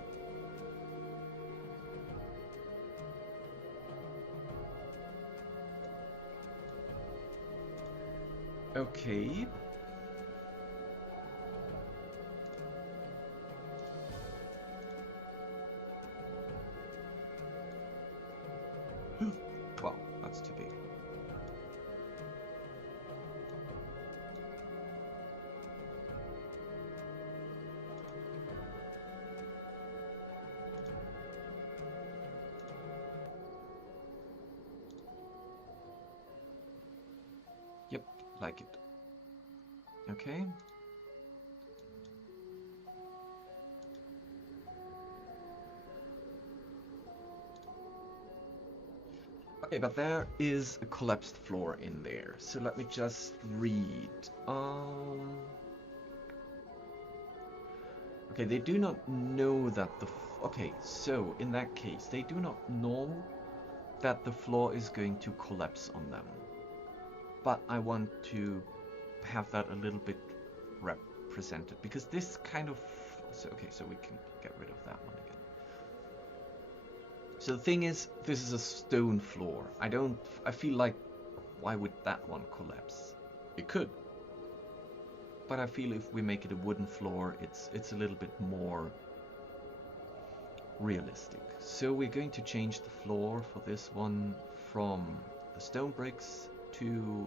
Okay. Wow, that's too big. Yep, like it. Okay. Okay, but there is a collapsed floor in there. So let me just read. Okay, they do not know that the... Okay, so in that case, they do not know that the floor is going to collapse on them. but I want to have that a little bit represented, because this kind of... so we can get rid of that one again. So the thing is, this is a stone floor. I feel like, why would that one collapse? It could. But I feel if we make it a wooden floor, it's a little bit more realistic. So we're going to change the floor for this one from the stone bricks to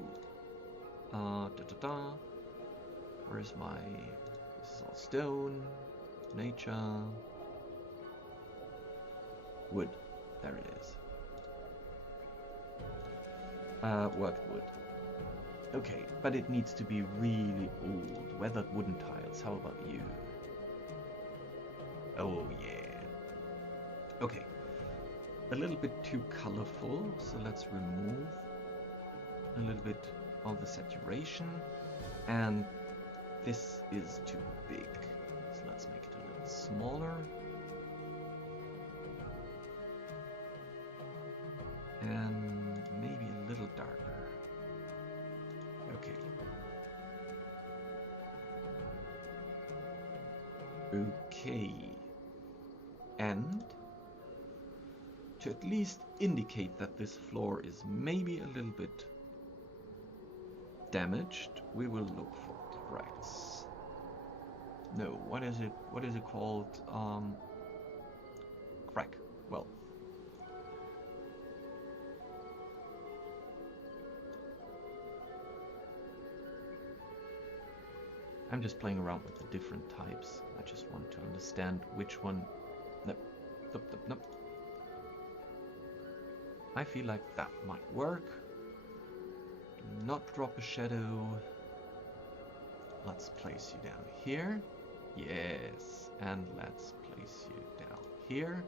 where's my... This is all stone, nature, wood. There it is. Worked wood. Okay, but it needs to be really old, weathered wooden tiles. How about you? Oh yeah. Okay. A little bit too colorful, so let's remove a little bit of the saturation. And this is too big, so let's make it a little smaller. And maybe a little darker. Okay. Okay. And to at least indicate that this floor is maybe a little bit damaged, we will look for cracks. No, what is it? What is it called? Crack. Well. I'm just playing around with the different types. I just want to understand which one... Nope. Nope, nope, nope. I feel like that might work. Do not drop a shadow. Let's place you down here. Yes. And let's place you down here.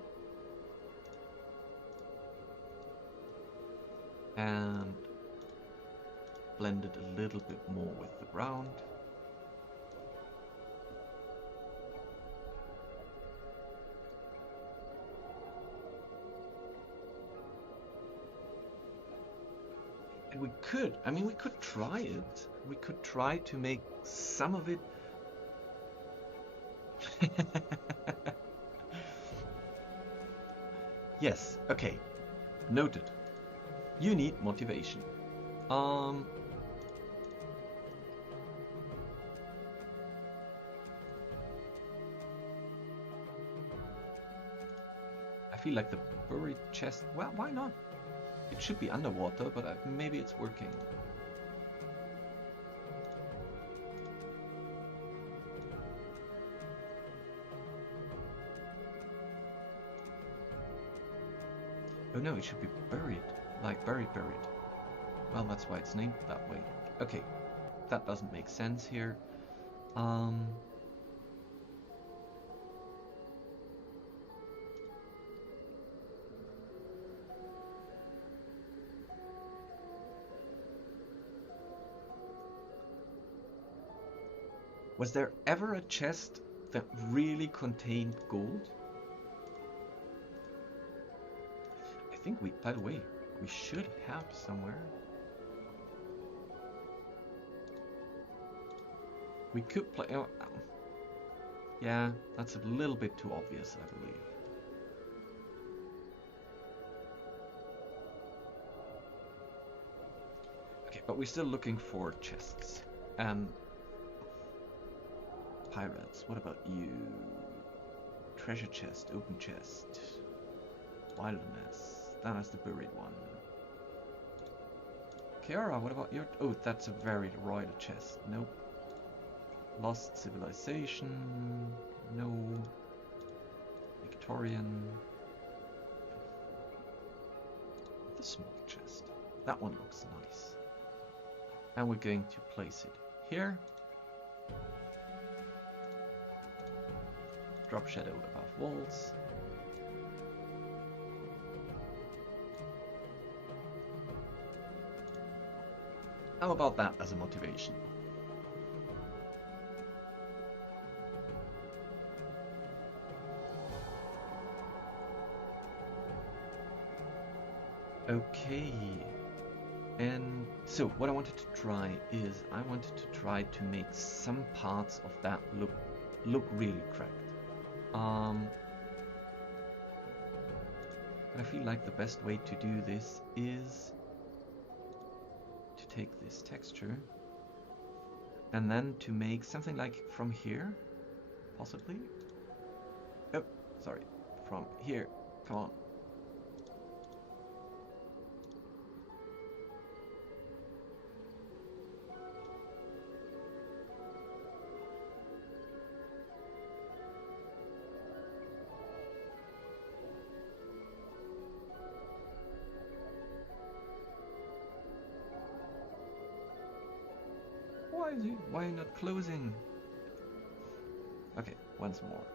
And blend it a little bit more with the ground. We could, I mean, we could try it. We could try to make some of it. Yes, okay. Noted. You need motivation. I feel like the buried chest, well, why not? It should be underwater, but maybe it's working. Oh no, it should be buried. Like buried. Well, that's why it's named that way. Okay, that doesn't make sense here. Was there ever a chest that really contained gold? I think we, by the way, we should have somewhere. We could play... Oh, yeah, that's a little bit too obvious, I believe. Okay, but we're still looking for chests. And... Pirates, what about you? Treasure chest, open chest. Wilderness, that is the buried one. Kiara, what about your... Oh, that's a very royal chest. Nope. Lost civilization. No. Victorian. The small chest. That one looks nice. And we're going to place it here. Drop shadow above walls. How about that as a motivation? Okay. And so what I wanted to try is I wanted to try to make some parts of that look really cracked. And I feel like the best way to do this is to take this texture and then to make something like from here, possibly. Oh, sorry, from here, come on. Why are you not closing? Okay, once more.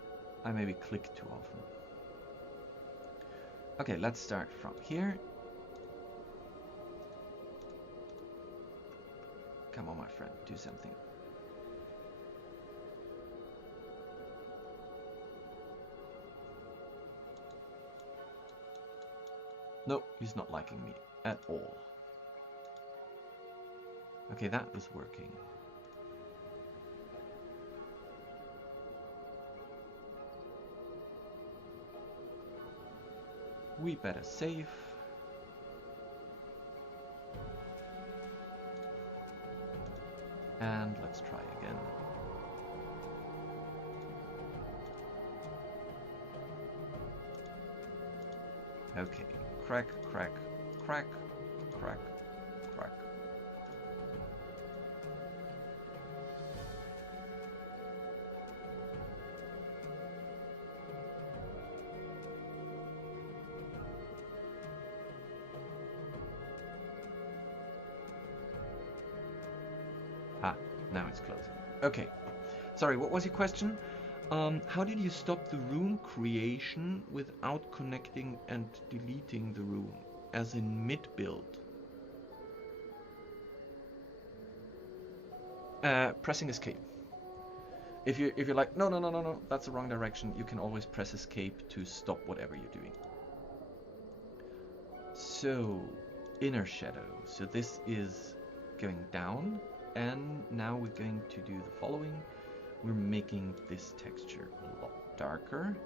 I maybe click too often. Okay, let's start from here. Come on, my friend, do something. No, he's not liking me at all. Okay, that was working. We better save. And let's try again. Okay, crack, crack, crack, crack, crack. Ah, now it's closing. Okay, sorry, what was your question? How did you stop the room creation without connecting and deleting the room, as in mid-build? Pressing escape. If you're like, no, that's the wrong direction, you can always press escape to stop whatever you're doing. So, inner shadow. So this is going down, and now we're going to do the following. We're making this texture a lot darker.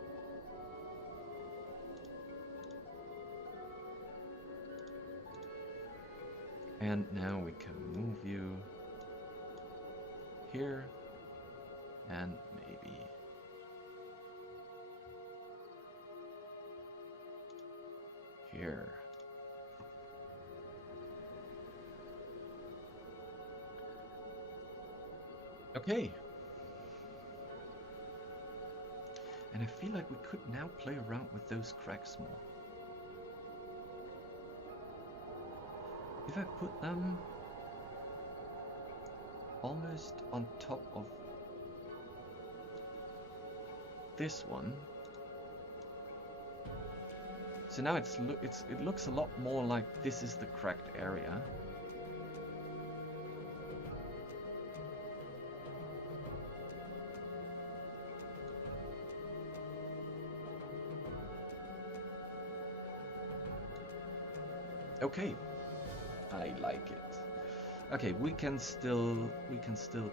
And now we can move you here and maybe here. Okay. And I feel like we could now play around with those cracks more. If I put them almost on top of this one, so now it looks a lot more like this is the cracked area. Okay, I like it. Okay, we can still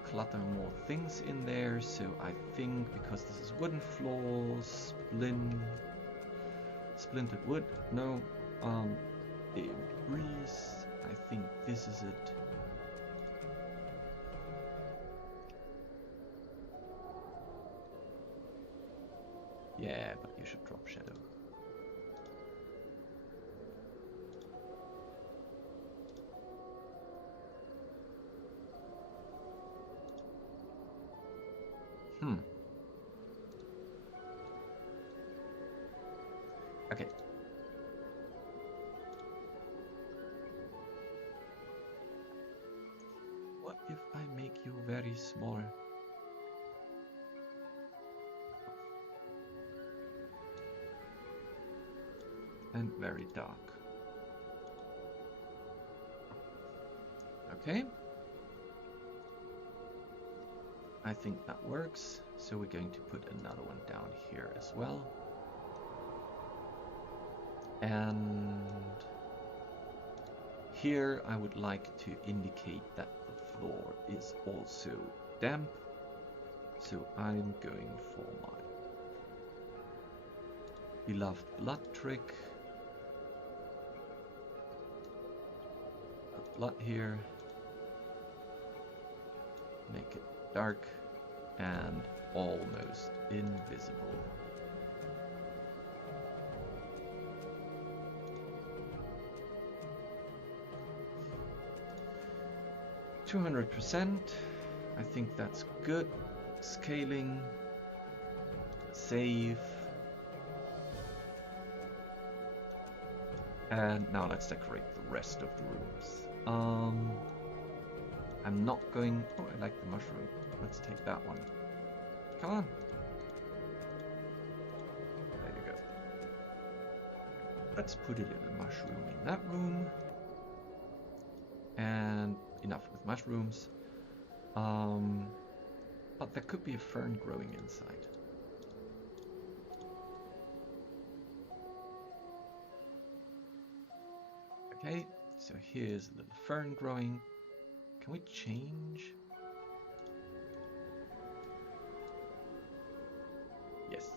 clutter more things in there. So I think because this is wooden floors, splintered wood. No, breeze. I think this is it. Yeah, but you should drop shadow. Okay. What if I make you very small? And very dark. Okay. I think that works. So we're going to put another one down here as well. And here I would like to indicate that the floor is also damp. So I'm going for my beloved blood trick. Put blood here. Make it dark and almost invisible. %. I think that's good. Scaling. Save. And now let's decorate the rest of the rooms. I'm not going... Oh, I like the mushroom. Let's take that one. Come on. There you go. Let's put a little mushroom in that room. And enough with mushrooms. But there could be a fern growing inside. Okay, so here's a little fern growing. Can we change? Yes.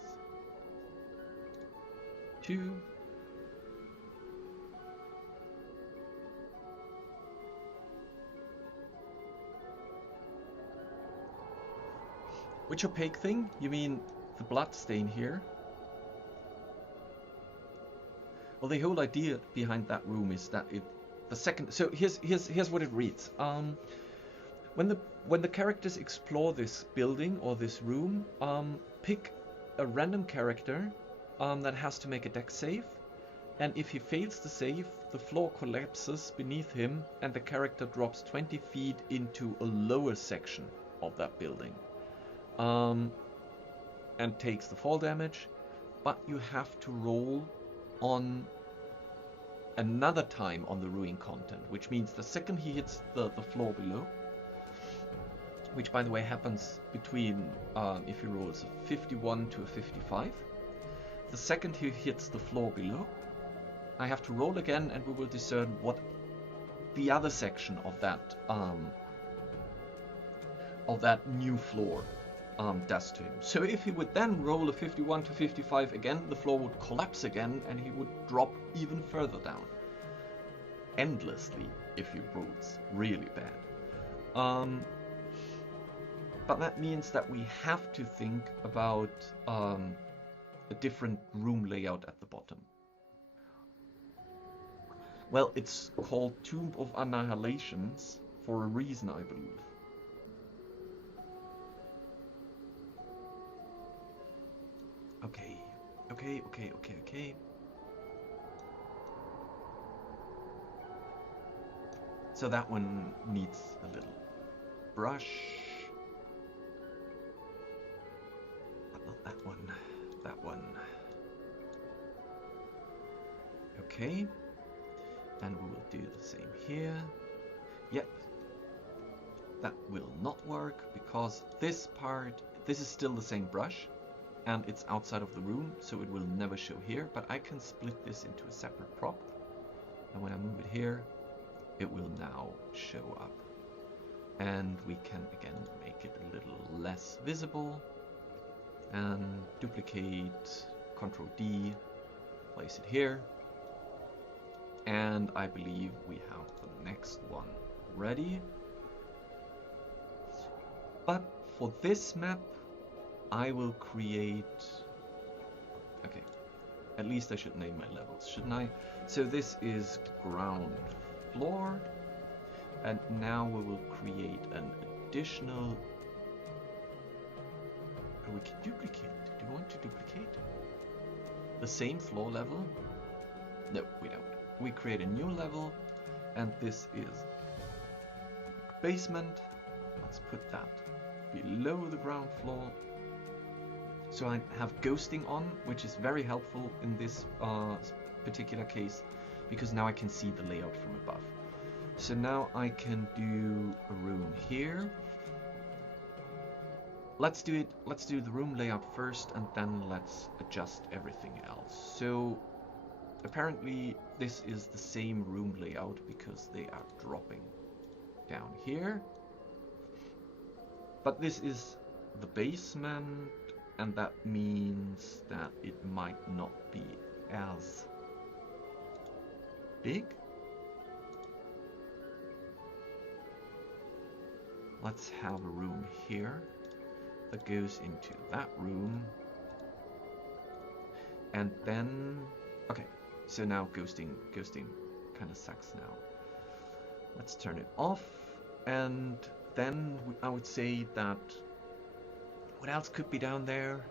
2. Which opaque thing? You mean the blood stain here? Well, the whole idea behind that room is that the second. So here's what it reads. When the characters explore this building or this room, pick a random character that has to make a dex save, and if he fails the save, the floor collapses beneath him, and the character drops 20 feet into a lower section of that building, and takes the fall damage. But you have to roll on another time on the ruin content, which means the second he hits the floor below, which by the way happens between if he rolls a 51 to a 55, the second he hits the floor below, I have to roll again, and we will discern what the other section of that new floor does to him. So if he would then roll a 51 to 55 again, the floor would collapse again, and he would drop even further down. Endlessly, if he rolls really bad. But that means that we have to think about a different room layout at the bottom. Well, it's called Tomb of Annihilations for a reason, I believe. Okay. So that one needs a little brush. But not that one. That one. Okay. And we will do the same here. Yep. That will not work because this is still the same brush. And it's outside of the room, so it will never show here, but I can split this into a separate prop, and when I move it here, it will now show up. And we can again make it a little less visible, and duplicate, Ctrl D, place it here, and I believe we have the next one ready. But for this map, I will create... Okay, at least I should name my levels, shouldn't I? So this is ground floor, and now we will create an additional... Oh, we can duplicate. Do you want to duplicate? The same floor level? No, we don't. We create a new level, and this is basement. Let's put that below the ground floor. So I have ghosting on, which is very helpful in this particular case, because now I can see the layout from above. So now I can do a room here. Let's do the room layout first, and then let's adjust everything else. So apparently this is the same room layout because they are dropping down here. But this is the basement, and that means that it might not be as big. Let's have a room here that goes into that room. And then, okay, so now ghosting kind of sucks now. Let's turn it off, and then I would say that, what else could be down there?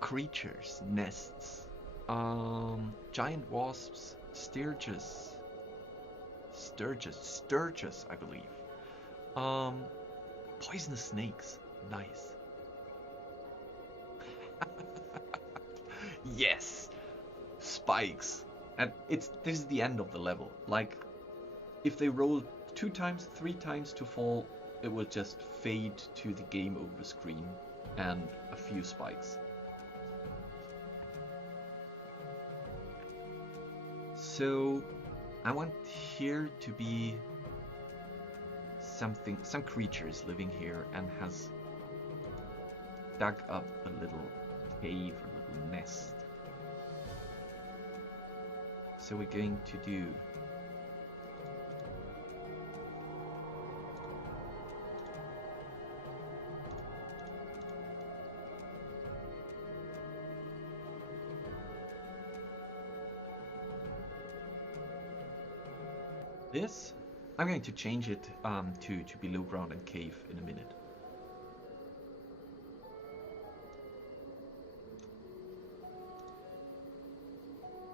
Creatures, nests, giant wasps, sturges, I believe. Poisonous snakes, nice. Yes, spikes, and this is the end of the level. Like, if they roll 2 times, 3 times to fall, it will just fade to the game over screen and a few spikes. So I want here to be some creatures living here and has dug up a little cave or little nest. So we're going to do this. I'm going to change it to below ground and cave in a minute.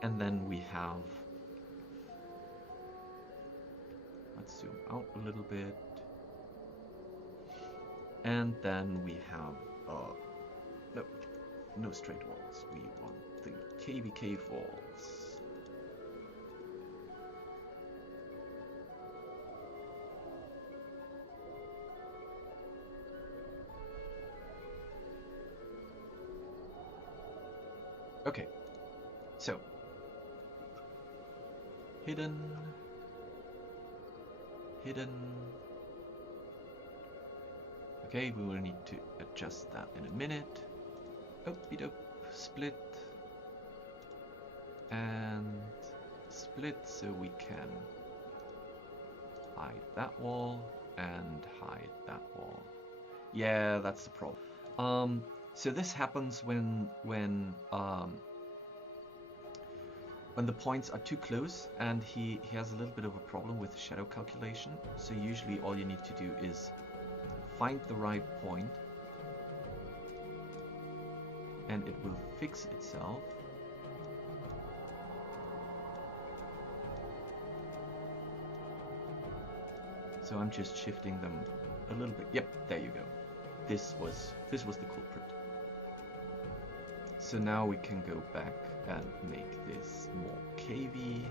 And then we have, let's zoom out a little bit. And then we have, no straight walls. We want the cavey cave walls. Okay, so hidden. Okay, we will need to adjust that in a minute. Oop-de-doop, split and split, so we can hide that wall and hide that wall. Yeah, that's the problem. So this happens when the points are too close, and he has a little bit of a problem with shadow calculation. So usually all you need to do is find the right point, and it will fix itself. So I'm just shifting them a little bit. Yep, there you go. This was the culprit. So now we can go back and make this more cavey.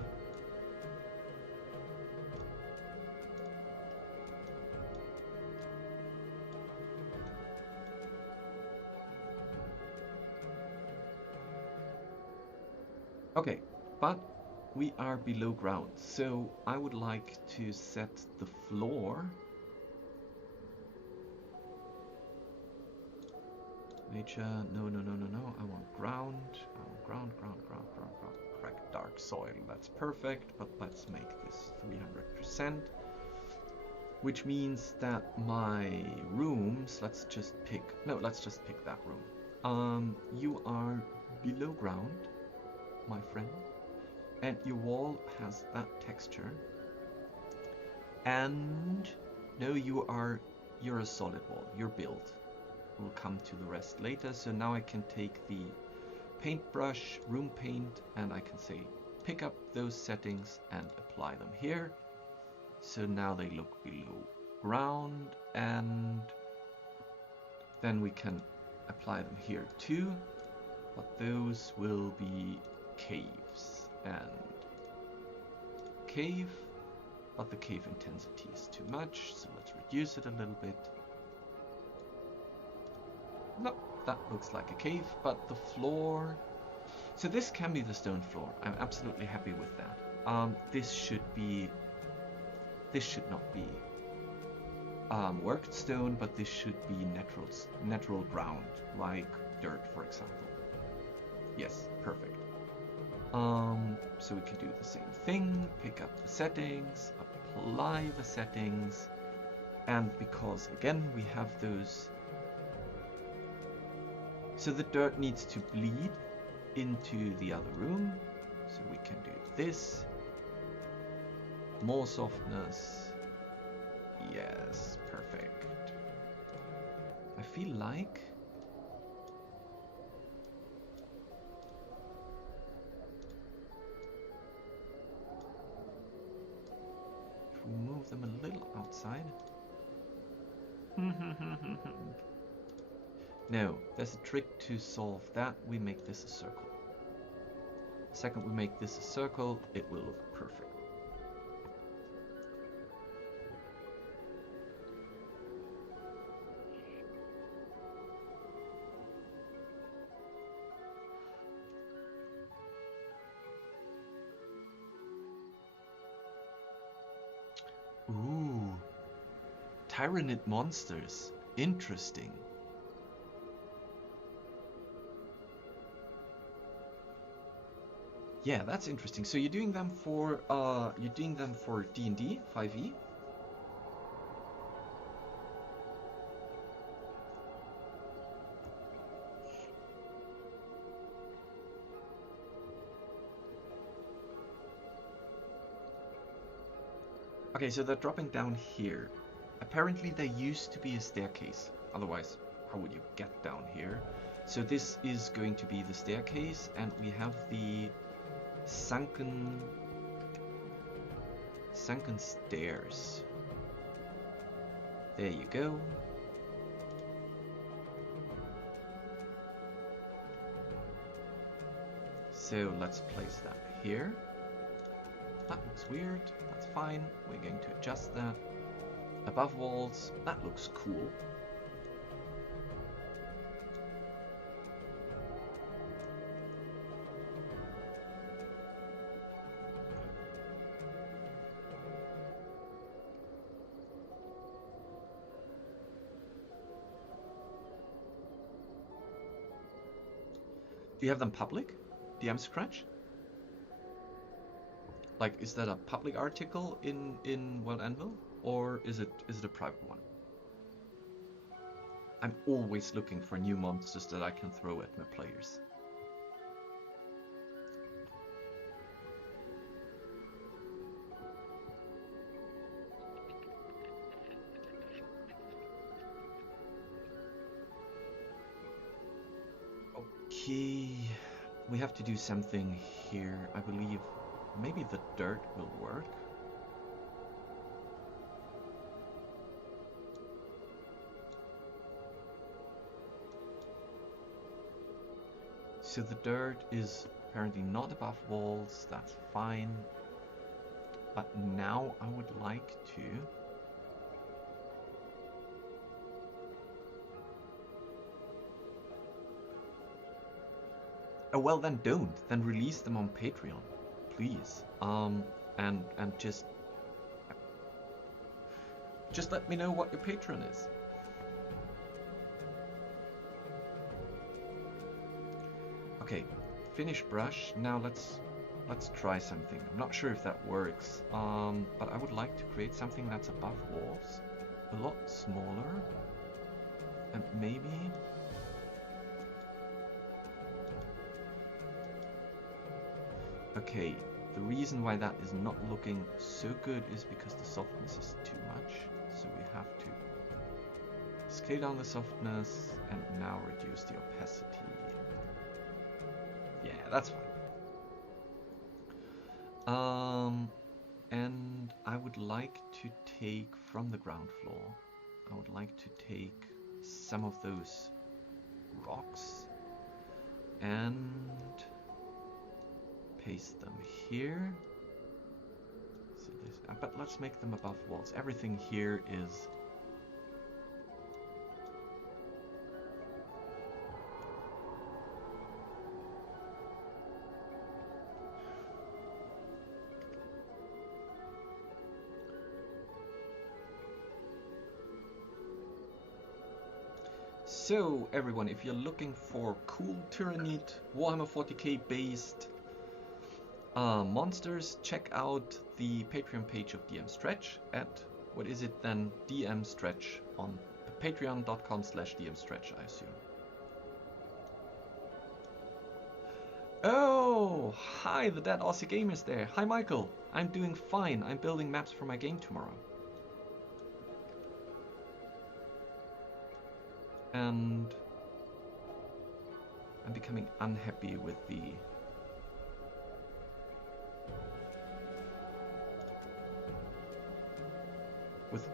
Okay, but we are below ground, so I would like to set the floor. Nature, no. I want ground. Ground. Correct, dark soil. That's perfect, but let's make this 300%. Which means that my rooms, let's just pick that room. You are below ground, my friend, and your wall has that texture. And no, you're a solid wall. You're built. We'll come to the rest later. So now I can take the paintbrush, room paint, and I can say pick up those settings and apply them here. So now they look below ground, and then we can apply them here too, but those will be caves and cave, but the cave intensity is too much, so let's reduce it a little bit. No, that looks like a cave, but the floor, So this can be the stone floor. I'm absolutely happy with that. This should not be worked stone, but this should be natural ground, like dirt, for example. Yes, perfect. So we can do the same thing, pick up the settings, apply the settings, and because again we have those, so the dirt needs to bleed into the other room, so we can do this, more softness, yes, perfect. I feel like if we move them a little outside. No, there's a trick to solve that. We make this a circle. Second we make this a circle, it will look perfect. Ooh, Tyrannid monsters. Interesting. Yeah, that's interesting. So you're doing them for D&D 5e? Okay, so they're dropping down here. Apparently there used to be a staircase. Otherwise, how would you get down here? So this is going to be the staircase, and we have the sunken stairs. There you go. So let's place that here. That looks weird. That's fine. We're going to adjust that. Above walls. That looks cool. Do you have them public? DM Scratch? Like, is that a public article in Wild Anvil, or is it a private one? I'm always looking for new monsters that I can throw at my players. Okay, we have to do something here. I believe maybe the dirt will work. So the dirt is apparently not above walls, that's fine. But now I would like to oh, well then don't. Then release them on Patreon, please. And just let me know what your Patreon is. Okay, finish brush. Now let's try something. I'm not sure if that works. But I would like to create something that's above walls, a lot smaller, and maybe okay, the reason why that is not looking so good is because the softness is too much. So we have to scale down the softness and now reduce the opacity. Yeah, that's fine. And I would like to take from the ground floor, I would like to take some of those rocks and paste them here. So this, but let's make them above walls. Everything here is So everyone, if you're looking for cool Tyrannid Warhammer 40k based monsters, check out the Patreon page of DM Stretch at, what is it then, DM Stretch on patreon.com/DM Stretch, I assume. Oh, hi, the Dead Aussie Gamer's there. Hi Michael, I'm doing fine. I'm building maps for my game tomorrow. And I'm becoming unhappy with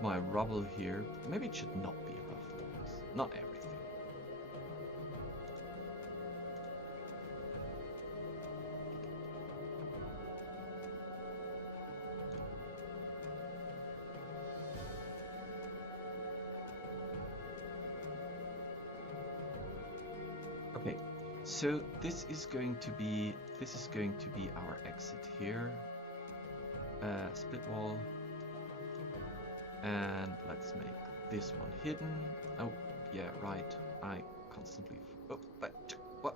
my rubble here. Maybe it should not be above the walls. Not everything. Okay, so this is going to be our exit here. Split wall. And let's make this one hidden. Oh, yeah, right. I constantly... Oh, but... What?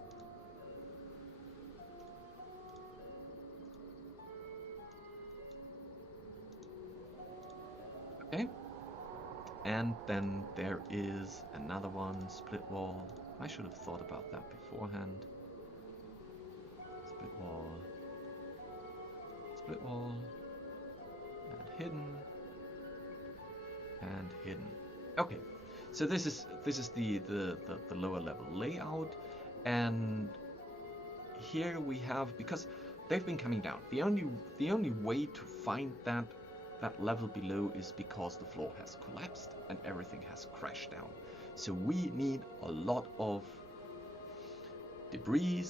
Okay. And then there is another one, split wall. I should have thought about that beforehand. Split wall. Split wall. And hidden. And hidden. Okay, so this is the lower level layout, and here we have, because they've been coming down. The only way to find that level below is because the floor has collapsed and everything has crashed down. So we need a lot of debris,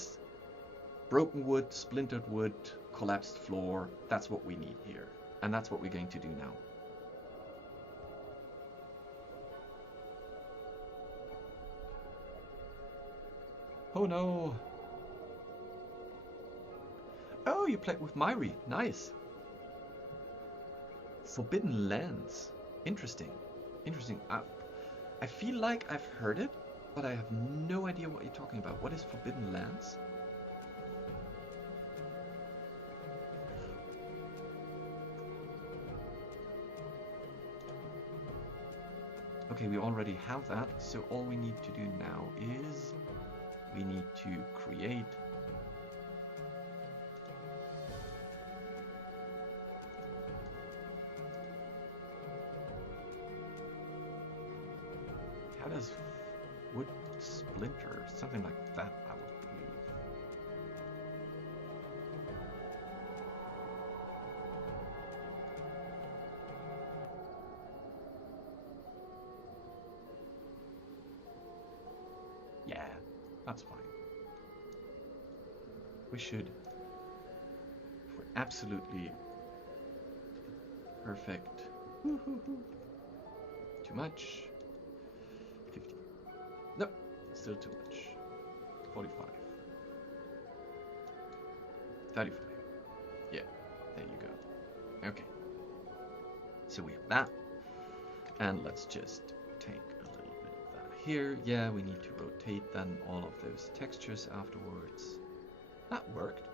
broken wood, splintered wood, collapsed floor. That's what we need here, and that's what we're going to do now. Oh no! Oh, you played with Myri. Nice. Forbidden Lands. Interesting. Interesting. I feel like I've heard it, but I have no idea what you're talking about. What is Forbidden Lands? Okay, we already have that, so all we need to do now is we need to create how does wood splinter? Something like that, I would believe. Yeah, that's fine. We should, for absolutely perfect. Too much. 50. Nope, still too much. 45. 35. Yeah, there you go. Okay. So we have that. And let's just take a little bit of that here. Yeah, we need to rotate then all of those textures afterwards. That worked.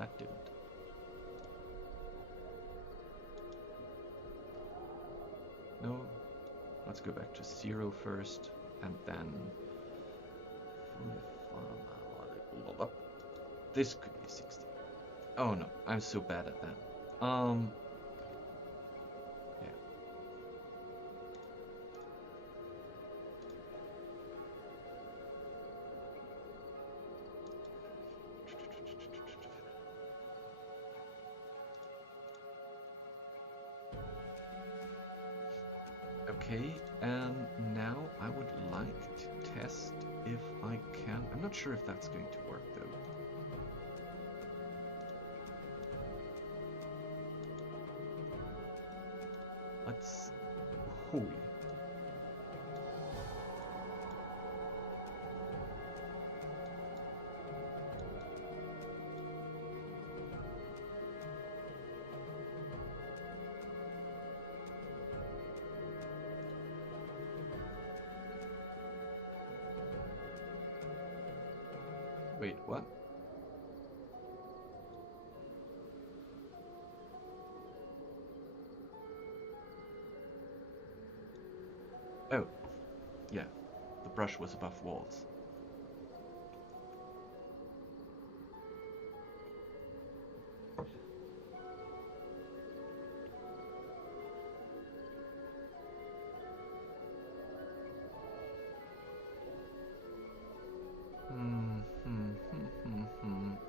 That didn't. No. Let's go back to 0 first, and then this could be 60. Oh no, I'm so bad at that. Yeah. Okay, and now I would like to test if I can. I'm not sure if that's going to work though. Let's. Holy. Wait, what? Oh, yeah, the brush was above walls.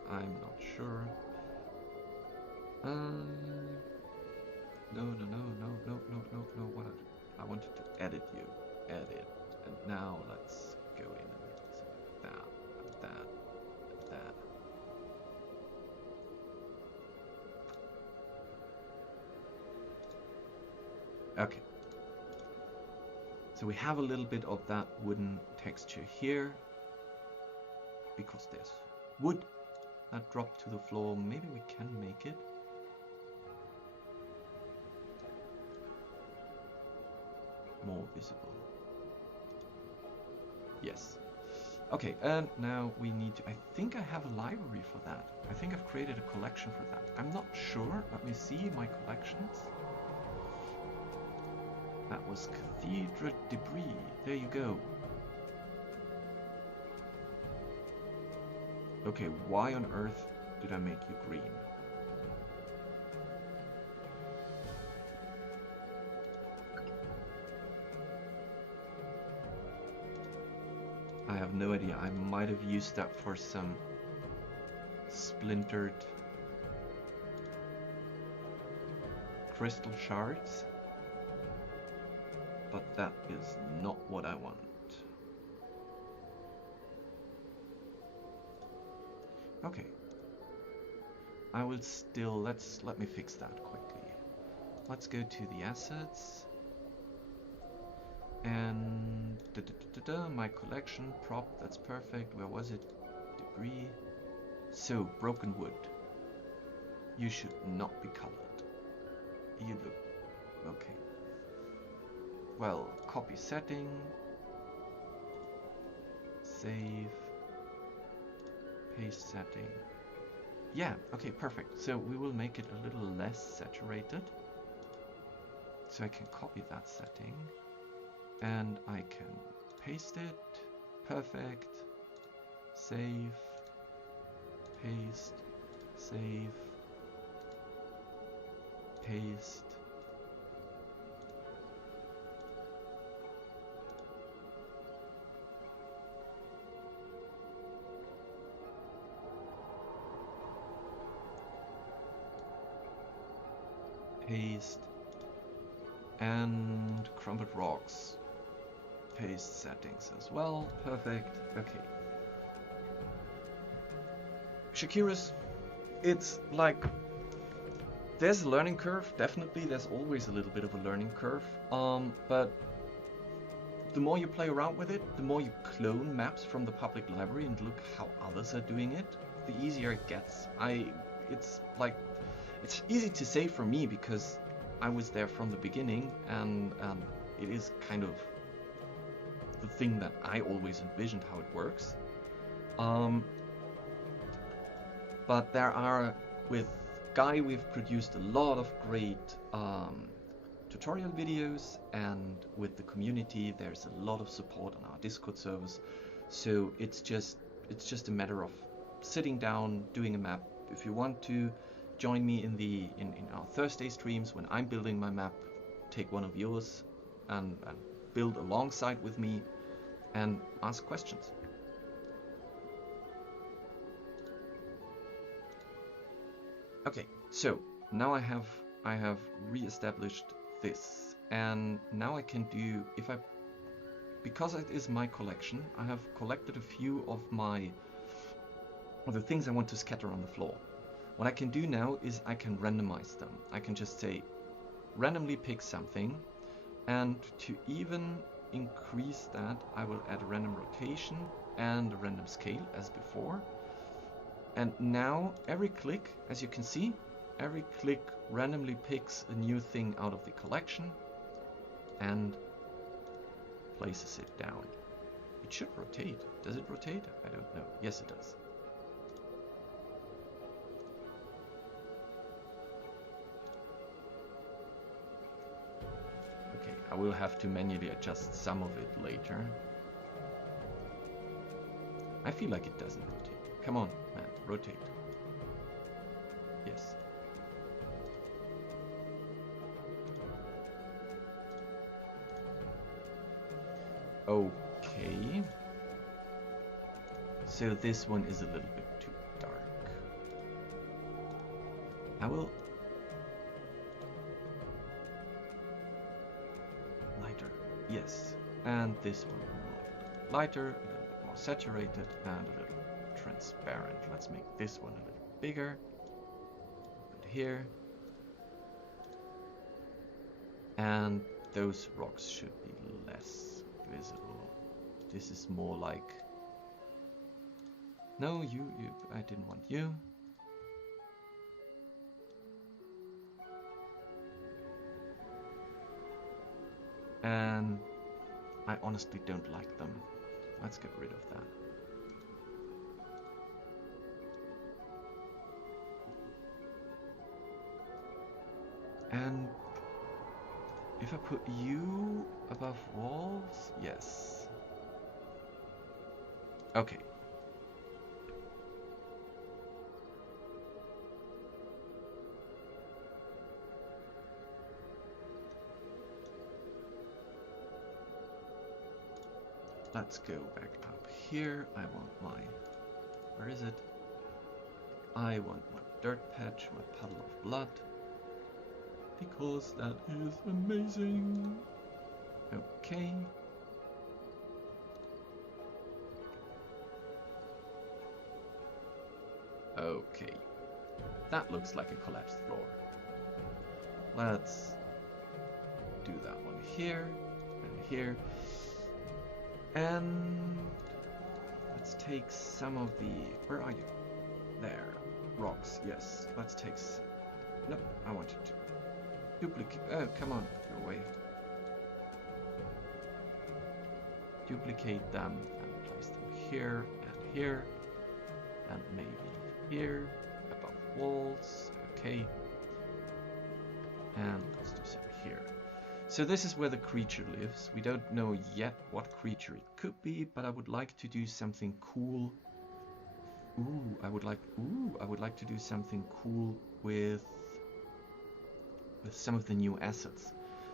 I'm not sure. No. What? I wanted to edit you. Edit. And now let's go in and that. Okay. So we have a little bit of that wooden texture here. Because there's wood that dropped to the floor. Maybe we can make it. More visible. Yes. Okay, and now we need to... I think I have a library for that. I think I've created a collection for that. I'm not sure. Let me see my collections. That was Cathedral Debris. There you go. Okay, why on earth did I make you green? I have no idea. I might have used that for some splintered crystal shards, but that is not what I want. Okay. I will still, let me fix that quickly. Let's go to the assets. And my collection prop, that's perfect. Where was it? Debris. So, broken wood. You should not be colored. You look okay. Well, copy setting. Save. Paste setting. Yeah, okay, perfect. So we will make it a little less saturated. So I can copy that setting. And I can paste it. Perfect. Save. Paste. Save. Paste. Paste. And crumbled rocks. Paste settings as well. Perfect. Okay. Shakira's, it's like, there's a learning curve, definitely. There's always a little bit of a learning curve. But the more you play around with it, the more you clone maps from the public library and look how others are doing it, the easier it gets. It's like, it's easy to say for me because I was there from the beginning, and it is kind of the thing that I always envisioned how it works. But there are, with Guy, we've produced a lot of great tutorial videos, and with the community there's a lot of support on our Discord servers. So it's just a matter of sitting down, doing a map. If you want to join me in our Thursday streams when I'm building my map, take one of yours and build alongside with me and ask questions. Okay, so now I have re-established this, and now I can do, because it is my collection, I have collected a few of the things I want to scatter on the floor. What I can do now is I can randomize them. I can just say randomly pick something, and to even increase that I will add a random rotation and a random scale as before. And now every click, as you can see, every click randomly picks a new thing out of the collection and places it down. It should rotate. Does it rotate? I don't know. Yes, it does. I will have to manually adjust some of it later. I feel like it doesn't rotate. Come on, man, rotate. Yes. Okay. So this one is a little bit too dark. I will... lighter. Yes. And this one will lighter, a little bit more saturated, and a little transparent. Let's make this one a little bigger. Put it here. And those rocks should be less visible. This is more like... No, you, I didn't want you. And I honestly don't like them. Let's get rid of that. And if I put you above walls, yes. Okay. Let's go back up here. I want my... Where is it? I want my dirt patch, my puddle of blood. Because that is amazing. Okay. Okay. That looks like a collapsed floor. Let's do that one here and here. And let's take some of the... Where are you? There. Rocks, yes. Let's take... Nope, I wanted to duplicate... Oh, come on, go away. Duplicate them and place them here and here. And maybe here, above walls. Okay. And let's do some here. So this is where the creature lives. We don't know yet what creature it could be, but I would like to do something cool. I would like to do something cool with some of the new assets.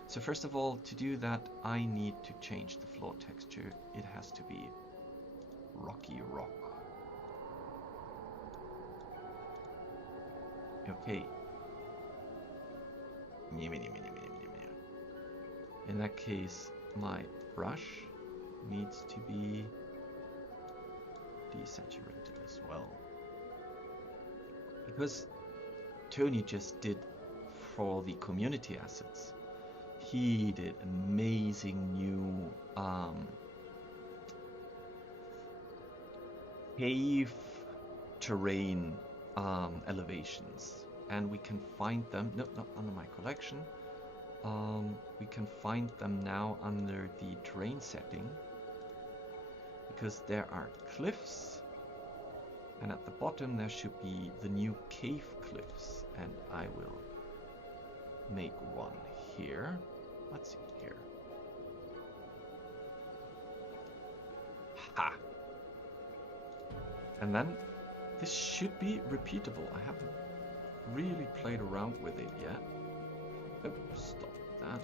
So first of all, to do that, I need to change the floor texture. It has to be rocky rock. Okay. In that case, my brush needs to be desaturated as well. Because Tony just did for the community assets. He did amazing new cave terrain elevations. And we can find them, no, not under my collection. We can find them now under the terrain setting, because there are cliffs, and at the bottom there should be the new cave cliffs, and I will make one here. Let's see here. Ha! And then this should be repeatable. I haven't really played around with it yet. Oh, stop that.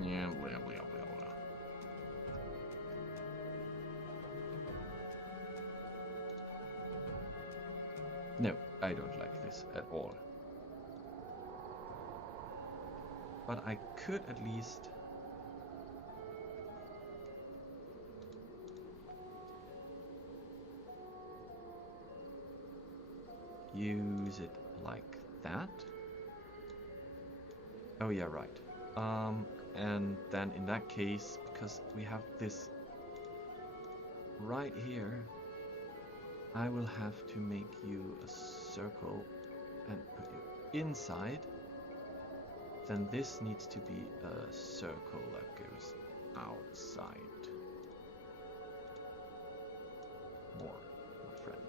Yeah, blah, blah, blah, blah. No, I don't like this at all. But I could at least use it like that. Oh yeah, right. And then in that case, because we have this right here, I will have to make you a circle and put you inside, then this needs to be a circle that goes outside. More, my friend.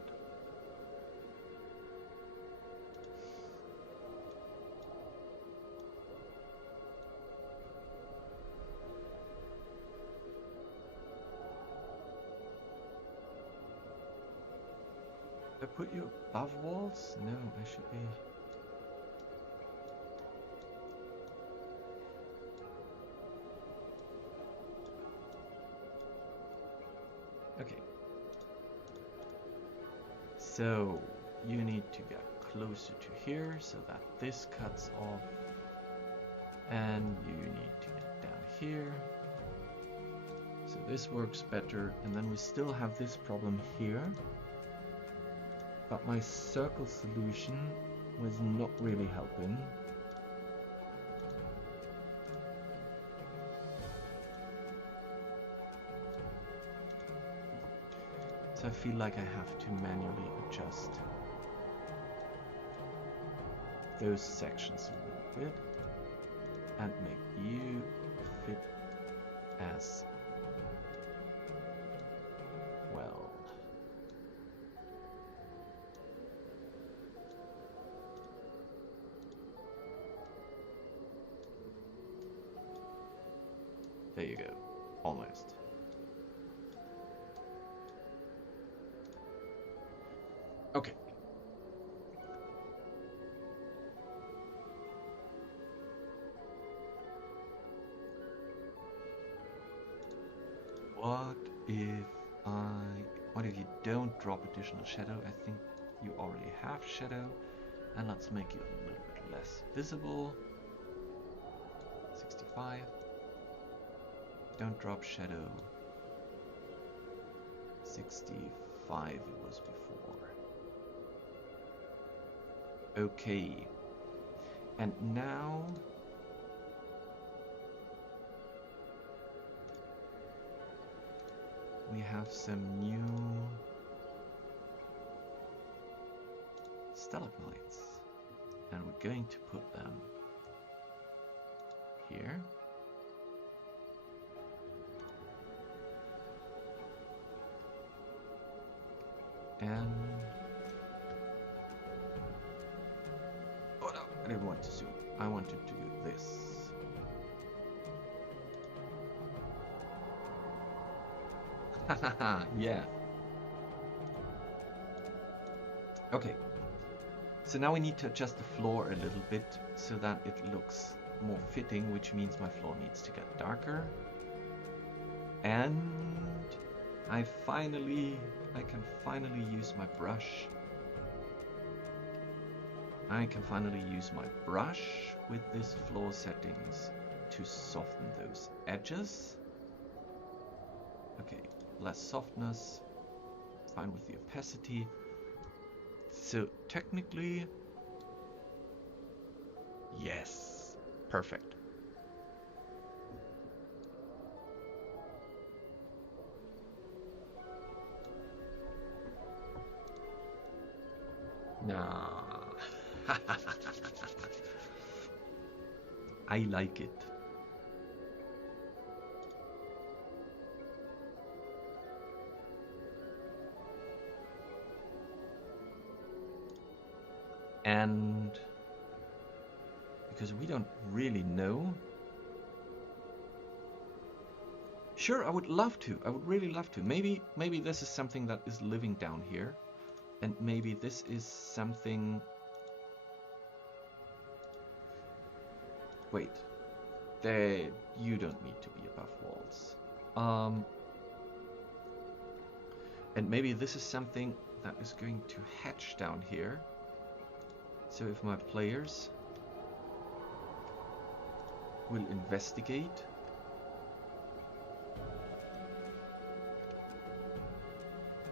I put you above walls? No, I should be... Okay. So, you need to get closer to here so that this cuts off. And you need to get down here. So this works better. And then we still have this problem here. But my circle solution was not really helping. So I feel like I have to manually adjust those sections a little bit and make you fit as well. There you go, almost. Okay. What if you don't drop additional shadow? I think you already have shadow, and let's make it a little bit less visible. 65. Don't drop shadow. 65 it was before. Okay. And now we have some new stalagmites, and we're going to put them here. And oh no, I didn't want to zoom. I wanted to do this. Hahaha, yeah. Okay. So now we need to adjust the floor a little bit so that it looks more fitting, which means my floor needs to get darker. And I can finally use my brush. I can finally use my brush with this floor settings to soften those edges. Okay, less softness, fine with the opacity. So technically, yes, perfect. Nah. I like it. And because we don't really know. Sure, I would love to. I would really love to. Maybe this is something that is living down here. And maybe this is something... Wait. You don't need to be above walls. And maybe this is something that is going to hatch down here. So if my players will investigate,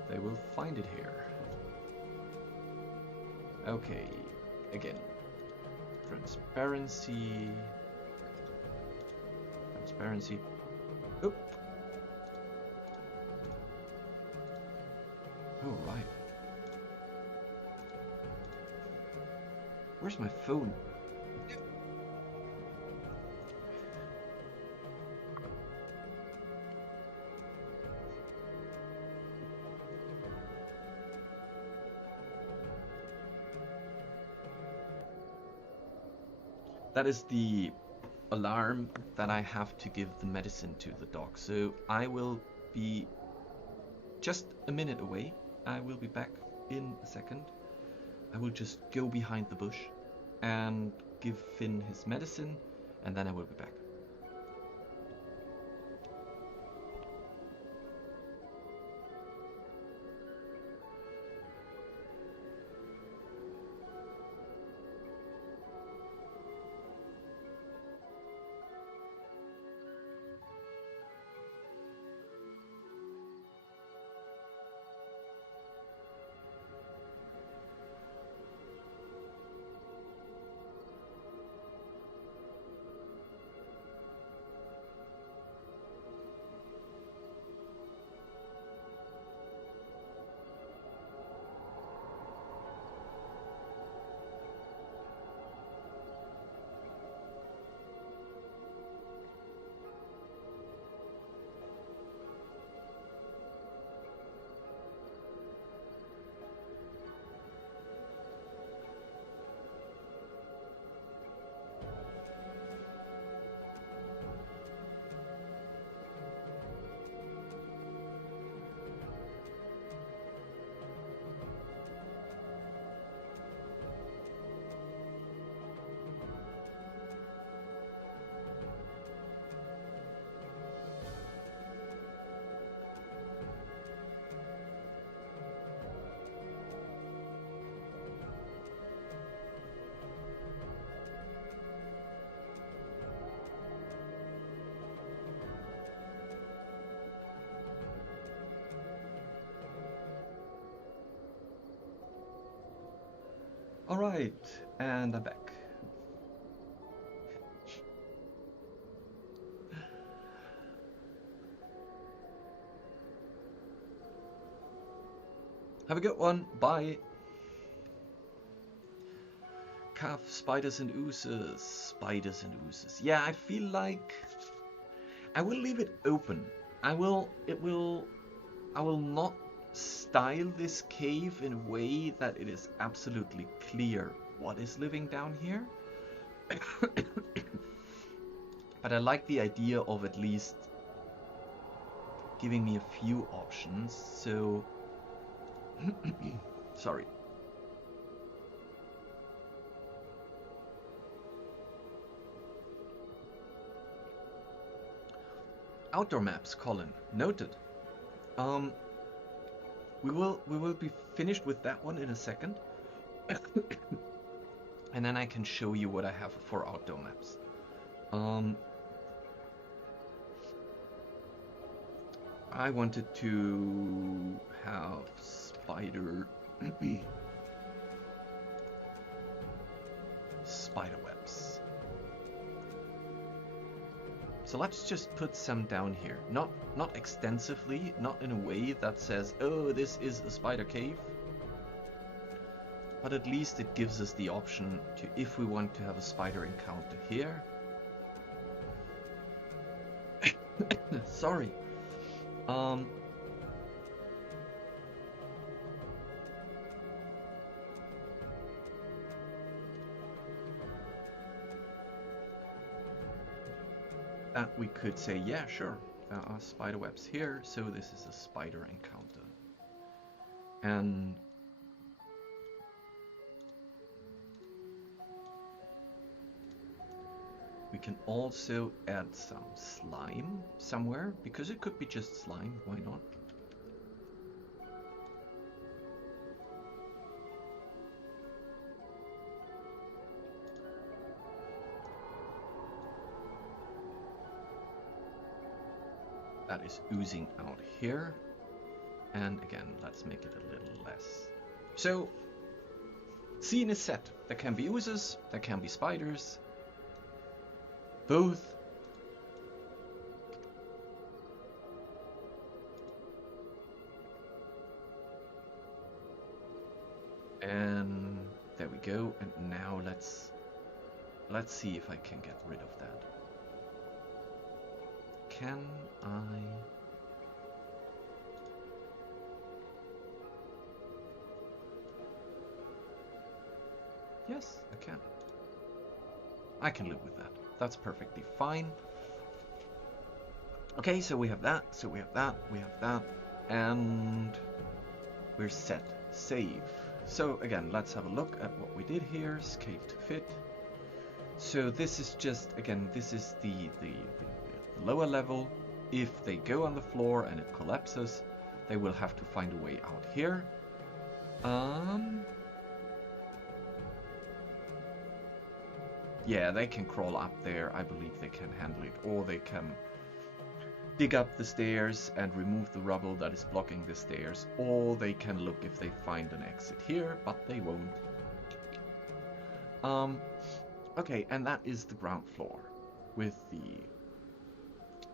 they will find it here. Okay, again, transparency, oop. Oh, right. Where's my phone? That is the alarm that I have to give the medicine to the dog. So I will be just a minute away. I will be back in a second. I will just go behind the bush and give Finn his medicine, and then I will be back. All right, and I'm back. Have a good one. Bye. Calf, spiders and oozes. Spiders and oozes. Yeah, I feel like I will leave it open. I will not style this cave in a way that it is absolutely clear what is living down here. But I like the idea of at least giving me a few options. So sorry. Outdoor maps, Colin. Noted. We will be finished with that one in a second. And then I can show you what I have for outdoor maps. I wanted to have spider webs. So let's just put some down here. Not extensively, not in a way that says, oh, this is a spider cave. But at least it gives us the option to, if we want to have a spider encounter here. Sorry. That we could say, yeah, sure, there are spider webs here, so this is a spider encounter. And we can also add some slime somewhere, because it could be just slime, why not? That is oozing out here. And again, let's make it a little less. So, scene is set. There can be oozes, there can be spiders. Both. And there we go. And now let's see if I can get rid of that. Can I? Yes, I can. I can live with that. That's perfectly fine. Okay, so we have that, so we have that, we have that, and we're set. Save. So again, let's have a look at what we did here. Scale to fit. So this is just, again, this is the lower level. If they go on the floor and it collapses, they will have to find a way out here. Yeah, they can crawl up there. I believe they can handle it, or they can dig up the stairs and remove the rubble that is blocking the stairs, or they can look if they find an exit here, but they won't. Okay, and that is the ground floor with the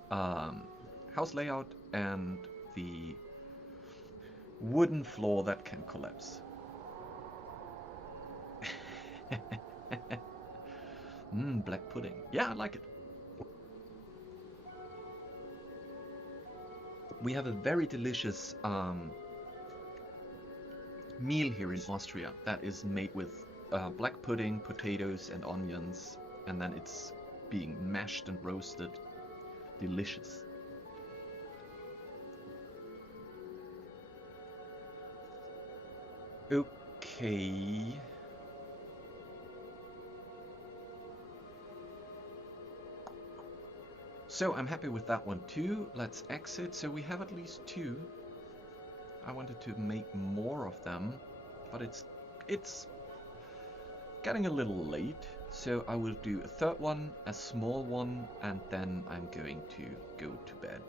house layout and the wooden floor that can collapse. Black pudding. Yeah, I like it. We have a very delicious meal here in Austria that is made with black pudding, potatoes and onions, and then it's being mashed and roasted. Delicious. Okay. So I'm happy with that one too. Let's exit. So we have at least 2. I wanted to make more of them, but it's getting a little late. So I will do a third one, a small one, and then I'm going to go to bed.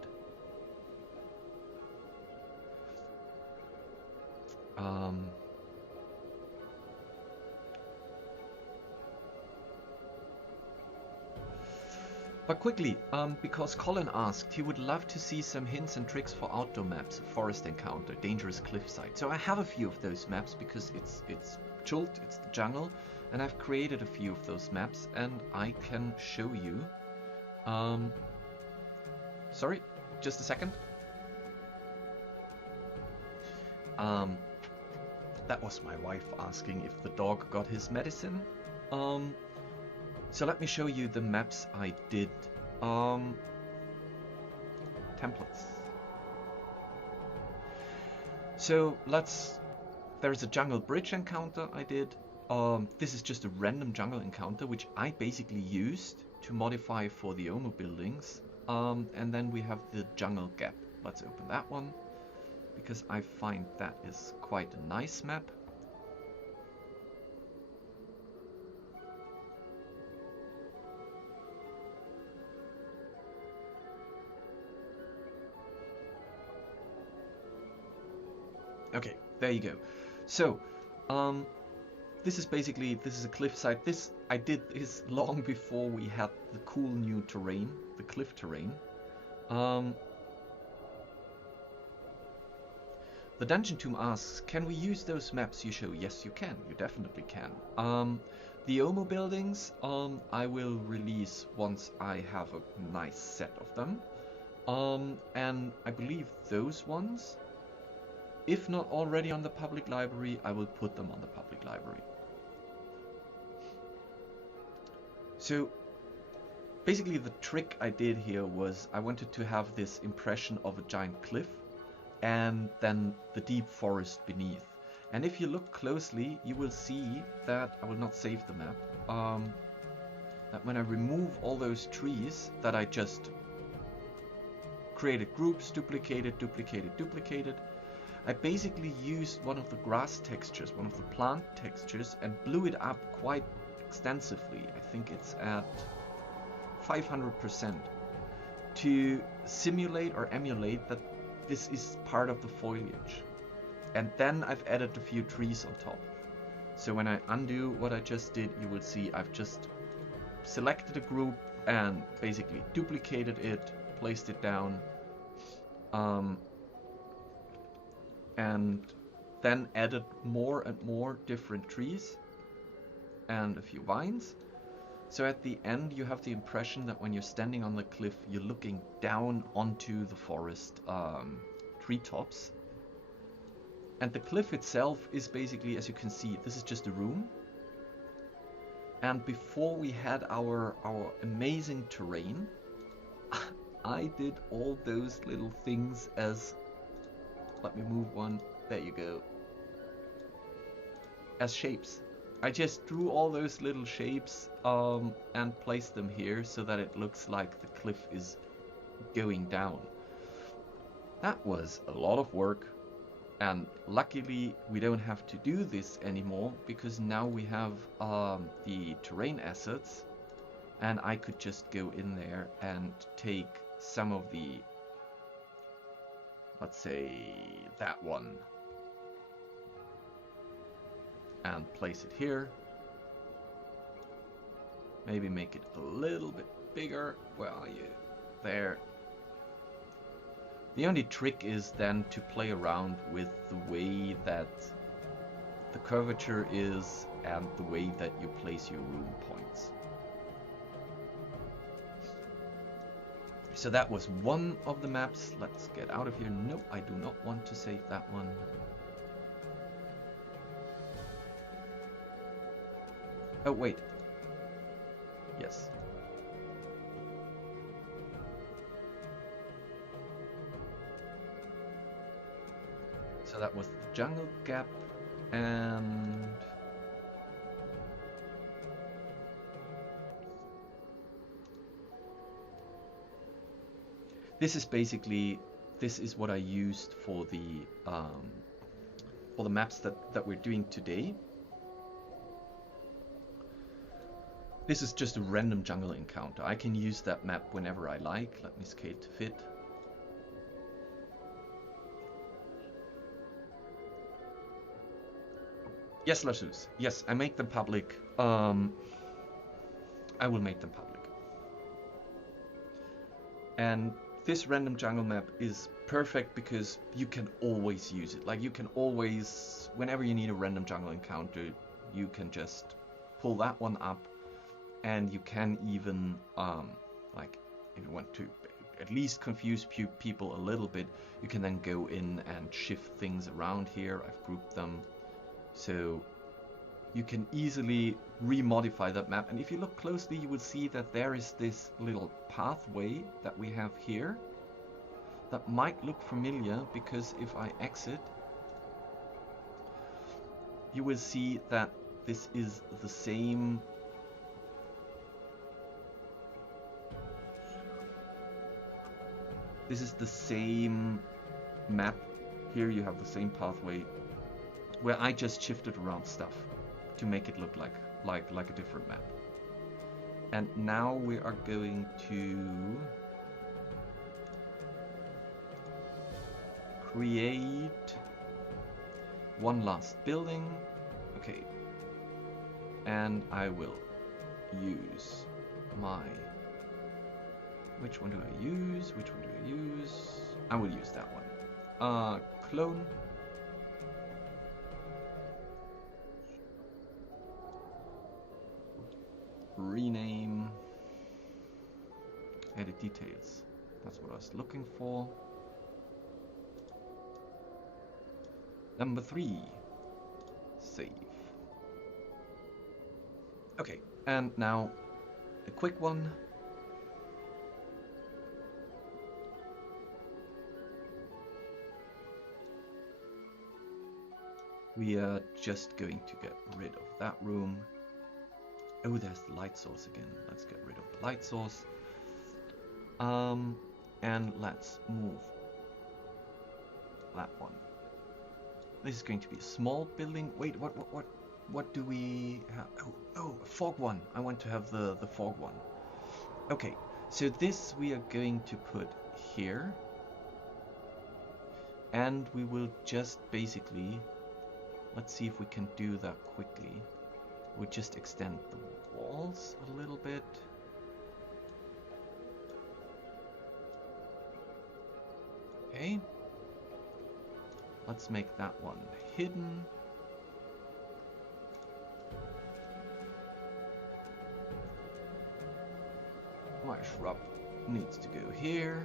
But quickly, because Colin asked, he would love to see some hints and tricks for outdoor maps, forest encounter, dangerous cliffside. So I have a few of those maps because it's Chult, it's the jungle, and I've created a few of those maps, and I can show you. Sorry, just a second. That was my wife asking if the dog got his medicine. So let me show you the maps I did. Templates. So there's a jungle bridge encounter I did. This is just a random jungle encounter, which I basically used to modify for the OMO buildings. And then we have the jungle gap. Let's open that one, because I find that is quite a nice map. Okay, there you go. So, this is a cliffside. I did this long before we had the cool new terrain, the cliff terrain. The Dungeon Tomb asks, can we use those maps you show? Yes, you can. You definitely can. The OMO buildings, I will release once I have a nice set of them. And I believe those ones, if not already on the public library, I will put them on the public library. So basically the trick I did here was I wanted to have this impression of a giant cliff and then the deep forest beneath. And if you look closely, you will see that, I will not save the map, that when I remove all those trees that I just created groups, duplicated, I basically used one of the grass textures, one of the plant textures, and blew it up quite extensively. I think it's at 500% to simulate or emulate that this is part of the foliage. And then I've added a few trees on top. So when I undo what I just did, you will see I've just selected a group and basically duplicated it, placed it down, and then added more and more different trees. and a few vines. So at the end you have the impression that when you're standing on the cliff, you're looking down onto the forest treetops. And the cliff itself is basically, as you can see, this is just a room. And before we had our amazing terrain, I did all those little things as, let me move one, there you go, as shapes. I just drew all those little shapes and placed them here so that it looks like the cliff is going down. That was a lot of work, and luckily we don't have to do this anymore because now we have the terrain assets, and I could just go in there and take some of the, let's say that one, and place it here. Maybe make it a little bit bigger. Where are you? There. The only trick is then to play around with the way that the curvature is and the way that you place your room points. So that was one of the maps. Let's get out of here. No, I do not want to save that one. Oh, wait. Yes. So that was the jungle gap, and this is basically, this is what I used for the maps that we're doing today. This is just a random jungle encounter. I can use that map whenever I like. Let me scale to fit. Yes, Lassus. Yes, I make them public. I will make them public. And this random jungle map is perfect because you can always use it. Like, you can always, whenever you need a random jungle encounter, you can just pull that one up. And you can even, like, if you want to at least confuse people a little bit, you can then go in and shift things around here. I've grouped them. So you can easily remodify that map. And if you look closely, you will see that there is this little pathway that we have here that might look familiar, because if I exit, you will see that this is the same. This is the same map. Here you have the same pathway where I just shifted around stuff to make it look like a different map. And now we are going to create one last building. Okay. And I will use my, which one do I use? Which one do I use? I will use that one. Clone. Rename. Edit details. That's what I was looking for. Number 3. Save. Okay, and now a quick one. We are just going to get rid of that room. Oh, there's the light source again. Let's get rid of the light source. And let's move that one. This is going to be a small building. Wait, what do we have? Oh, a fog one. I want to have the fog one. Okay, so this we are going to put here. And we will just basically, let's see if we can do that quickly. We'll just extend the walls a little bit. Okay. Let's make that one hidden. needs to go here.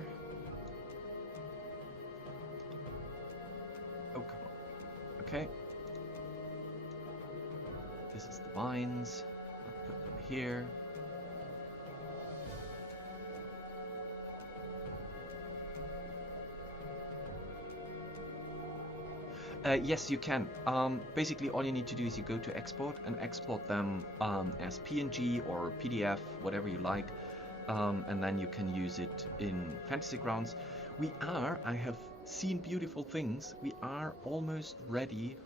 Oh, come on. Okay. This is the vines. I'll put them here. Yes, you can. Basically, all you need to do is you go to export and export them as PNG or PDF, whatever you like, and then you can use it in Fantasy Grounds. I have seen beautiful things. We are almost ready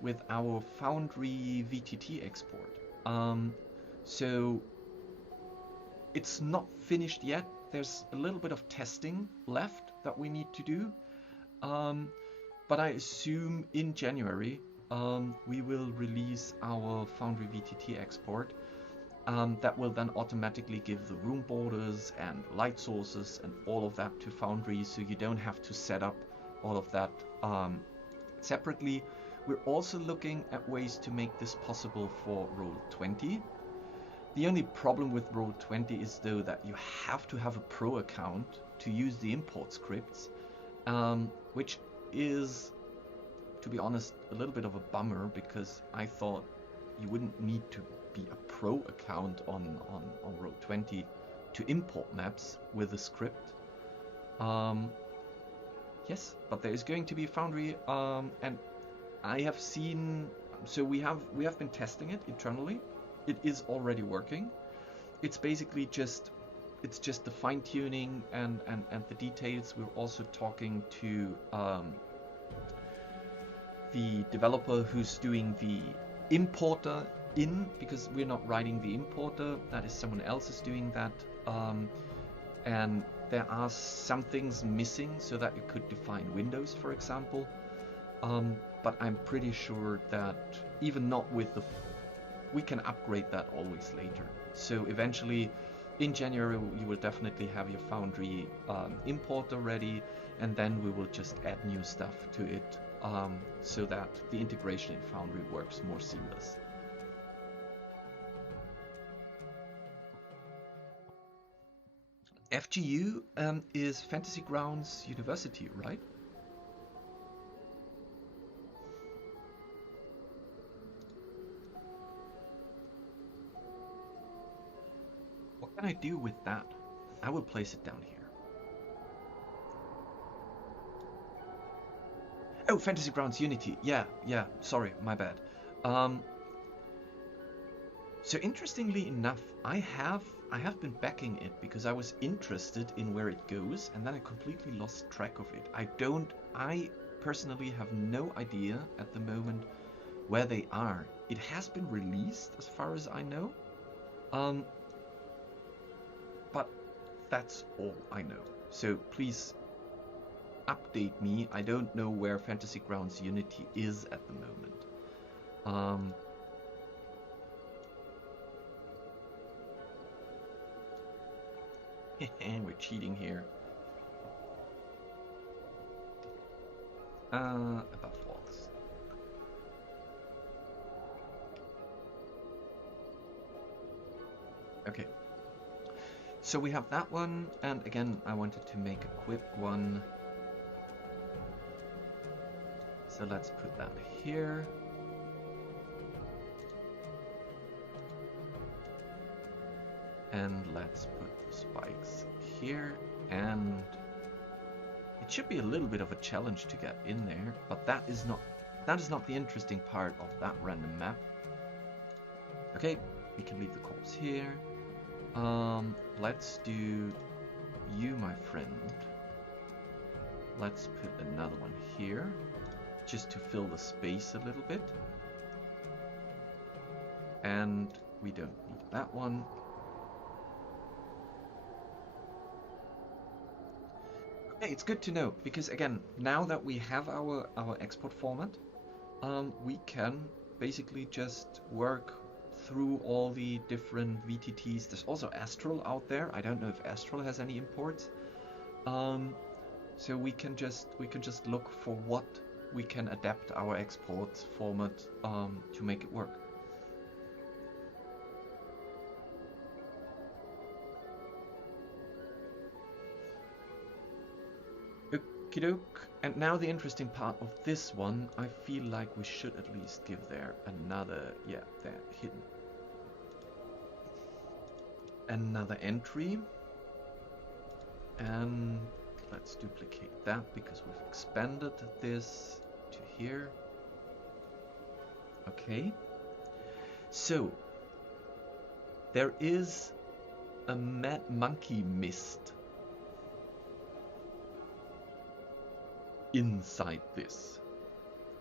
with our Foundry VTT export. So it's not finished yet. There's a little bit of testing left that we need to do. But I assume in January we will release our Foundry VTT export that will then automatically give the room borders and light sources and all of that to Foundry, so you don't have to set up all of that separately. We're also looking at ways to make this possible for Roll20. The only problem with Roll20 is though that you have to have a pro account to use the import scripts, which is, to be honest, a little bit of a bummer, because I thought you wouldn't need to be a pro account on Roll20 to import maps with a script. Yes, but there is going to be a Foundry, and I have seen. So we have been testing it internally. It is already working. It's basically just the fine tuning and the details. We're also talking to the developer who's doing the importer in, because we're not writing the importer. That is someone else is doing that. And there are some things missing so that you could define windows, for example. But I'm pretty sure that even not with we can upgrade that always later. So eventually, in January, you will definitely have your Foundry importer ready, and then we will just add new stuff to it so that the integration in Foundry works more seamless. FGU is Fantasy Grounds University, right? What can I do with that? I will place it down here. Oh, Fantasy Grounds Unity. Yeah, sorry, my bad. So interestingly enough, I have been backing it because I was interested in where it goes, and then I completely lost track of it. I personally have no idea at the moment where they are. It has been released as far as I know. But that's all I know. So please update me. I don't know where Fantasy Grounds Unity is at the moment. We're cheating here. Above walls. Okay. So we have that one, and again, I wanted to make a quick one. So let's put that here. And let's put the spikes here, and it should be a little bit of a challenge to get in there, but that is not the interesting part of that random map. Okay, we can leave the corpse here. Let's do you, my friend. Let's put another one here, just to fill the space a little bit. And we don't need that one. Okay, it's good to know, because again, now that we have our export format, we can basically just work through all the different VTTs. There's also Astral out there. I don't know if Astral has any imports. So we can just look for what we can adapt our export format to make it work. Okie doke. And now the interesting part of this one, I feel like we should at least give there another, yeah, there, hidden. Another entry. And let's duplicate that because we've expanded this to here. Okay. So, there is a mad monkey mist inside this.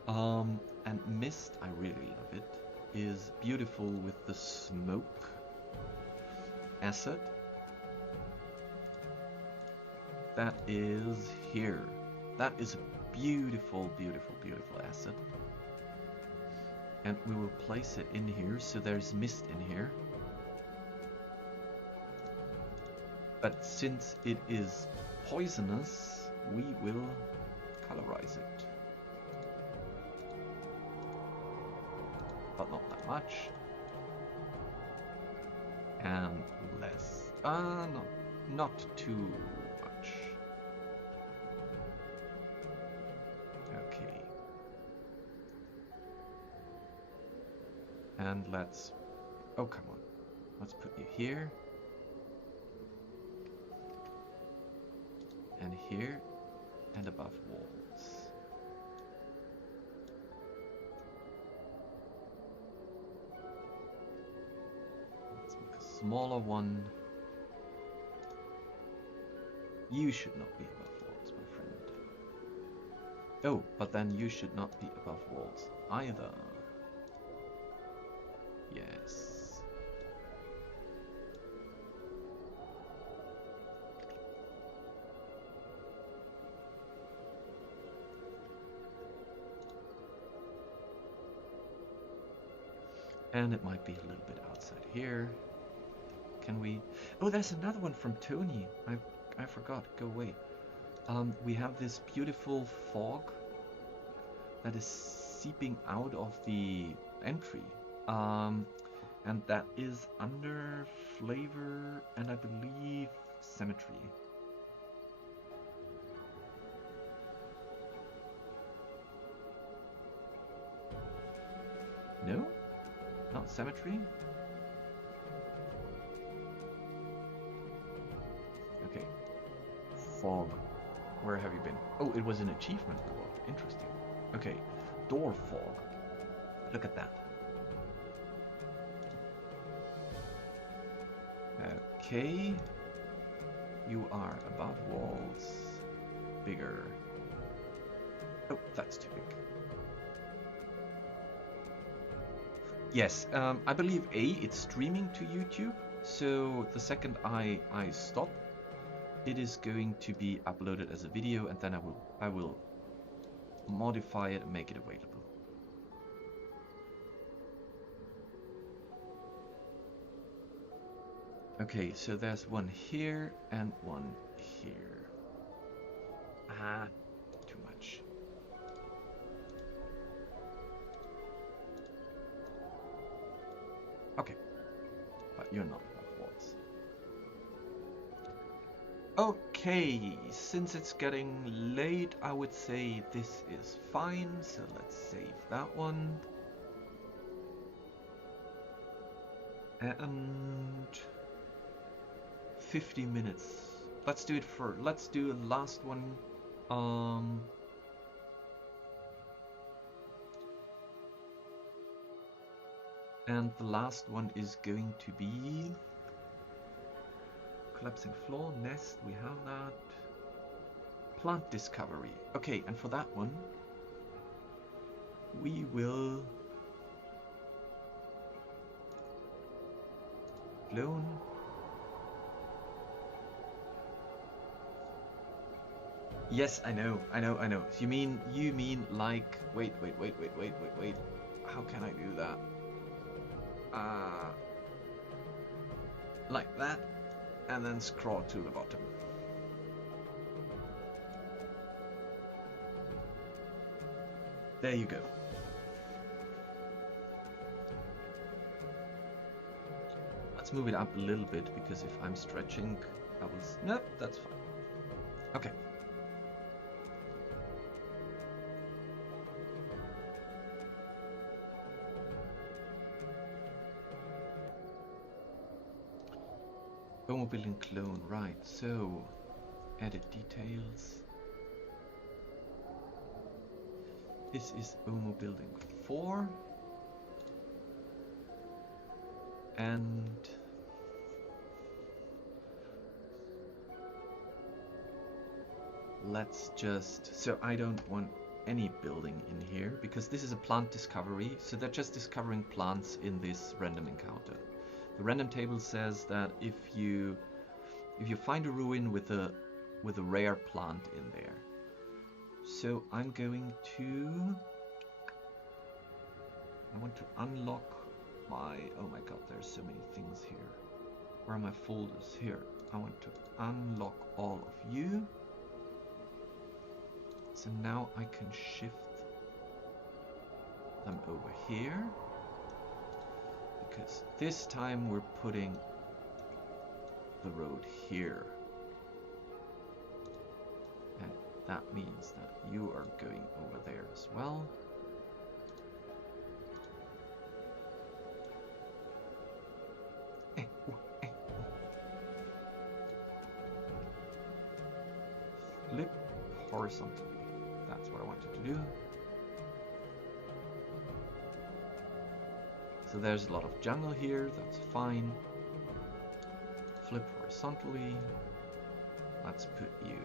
And mist, I really love it, is beautiful with the smoke asset. That is here. That is a beautiful, beautiful, beautiful asset. And we will place it in here, so there's mist in here. But since it is poisonous, we will colorize it. But not that much. And less. Not too much. Okay. And let's... Oh, come on. Let's put you here. And here. And above walls. Let's make a smaller one. You should not be above walls, my friend. Oh, but then you should not be above walls either. Yes. And it might be a little bit outside here. Can we... Oh, there's another one from Tony. I forgot. Go away. We have this beautiful fog that is seeping out of the entry. And that is under flavor and I believe symmetry. No? Not symmetry? Okay. Fog. Where have you been? Oh, it was an achievement door. Interesting. Okay. Door fog. Look at that. Okay. You are above walls. Bigger. Oh, that's too big. Yes, I believe it's streaming to YouTube. So the second I stop, it is going to be uploaded as a video, and then I will modify it and make it available. Okay, so there's one here and one here. Ah, too much. Okay, but you're not above walls. Okay, since it's getting late, I would say this is fine, so let's save that one. And 50 minutes. Let's do the last one. And the last one is going to be collapsing floor, nest, we have that. Plant discovery. Okay, and for that one, we will clone. Yes, I know. You mean like, wait. How can I do that? Like that, and then scroll to the bottom. There you go. Let's move it up a little bit, because if I'm stretching, I will... No, that's fine. Okay. Omo building clone, right, so edit details. This is Omo building 4. And let's just, so I don't want any building in here because this is a plant discovery, so they're just discovering plants in this random encounter. The random table says that if you find a ruin with a rare plant in there. So I'm going to, I want to unlock my, oh my god, there's so many things here. Where are my folders? Here. I want to unlock all of you. So now I can shift them over here. Because this time we're putting the road here. And that means that you are going over there as well. Flip horizontally. That's what I wanted to do. So there's a lot of jungle here, that's fine. Flip horizontally. Let's put you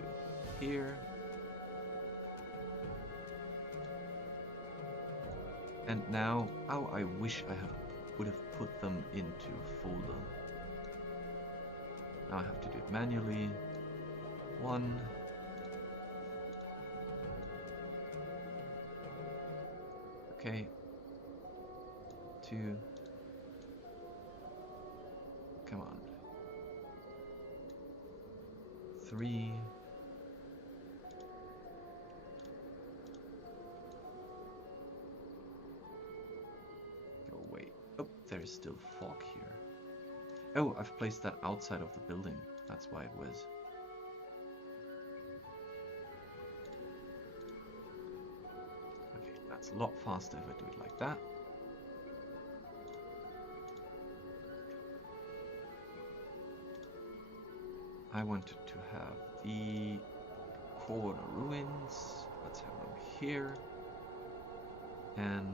here. And now, oh, I wish I would have put them into a folder. Now I have to do it manually. 1. Okay. 2. Come on. 3. Go away. Oh, there is still fog here. Oh, I've placed that outside of the building. That's why it was. Okay, that's a lot faster if I do it like that. I wanted to have the corner ruins. Let's have them here. And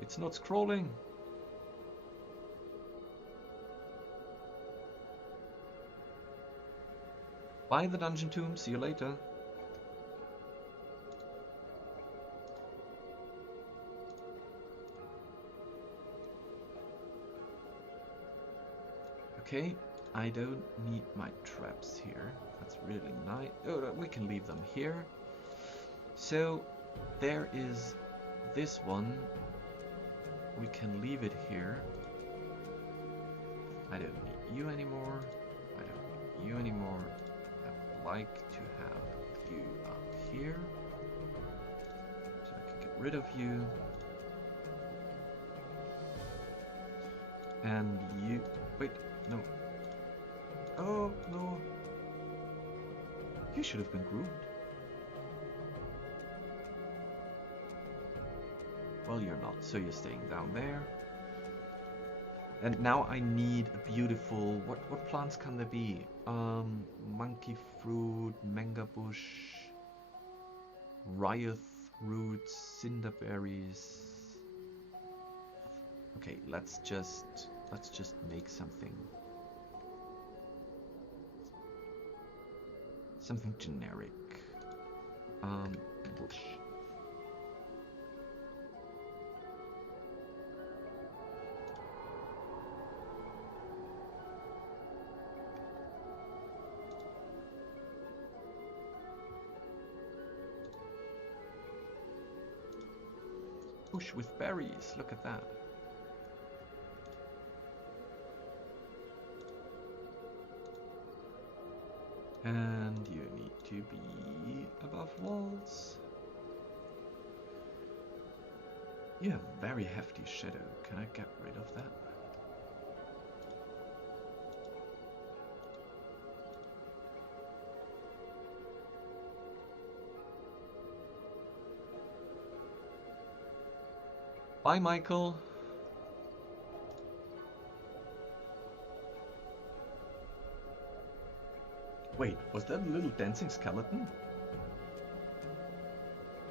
it's not scrolling. Buy the dungeon tomb. See you later. Okay, I don't need my traps here. That's really nice. Oh, we can leave them here. So there is this one. We can leave it here. I don't need you anymore. I don't need you anymore. I would like to have you up here. So I can get rid of you. And you... Wait, no. Oh, no. You should have been grouped. Well, you're not, so you're staying down there. And now I need a beautiful... What plants can there be? Monkey fruit, manga bush, riot roots, cinderberries. Okay, let's just make something generic. Bush. Bush with berries, look at that. And you need to be above walls. You have very hefty shadow. Can I get rid of that? Bye, Michael. Wait, was that a little dancing skeleton?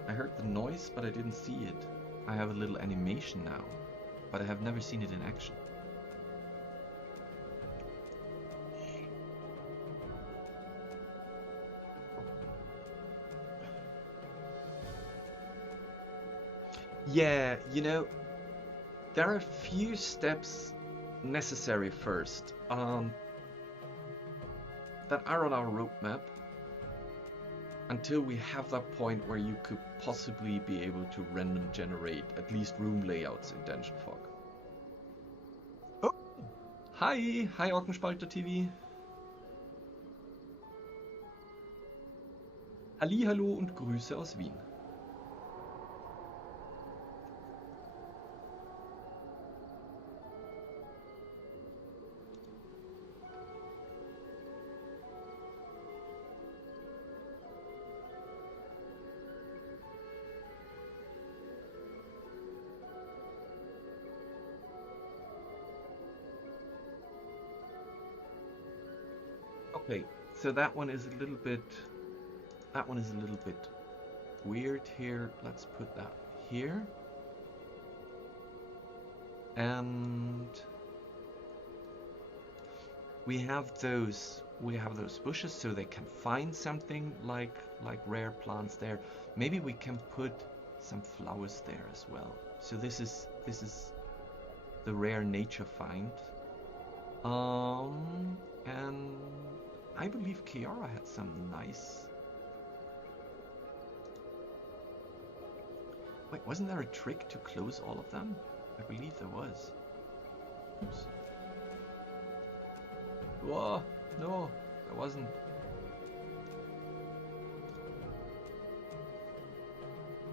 I heard the noise, but I didn't see it. I have a little animation now, but I have never seen it in action. Yeah, you know, there are a few steps necessary first that are on our roadmap until we have that point where you could possibly be able to random generate at least room layouts in Dungeon Fog. Oh! Hi! Hi Orkenspalter TV! Hallihallo und Grüße aus Wien. Okay, so that one is a little bit weird here. Let's put that here. And we have those bushes so they can find something like rare plants there. Maybe we can put some flowers there as well. So this is the rare nature find. And I believe Kiara had some nice... Wait, wasn't there a trick to close all of them? I believe there was. Oops. Whoa, no, there wasn't.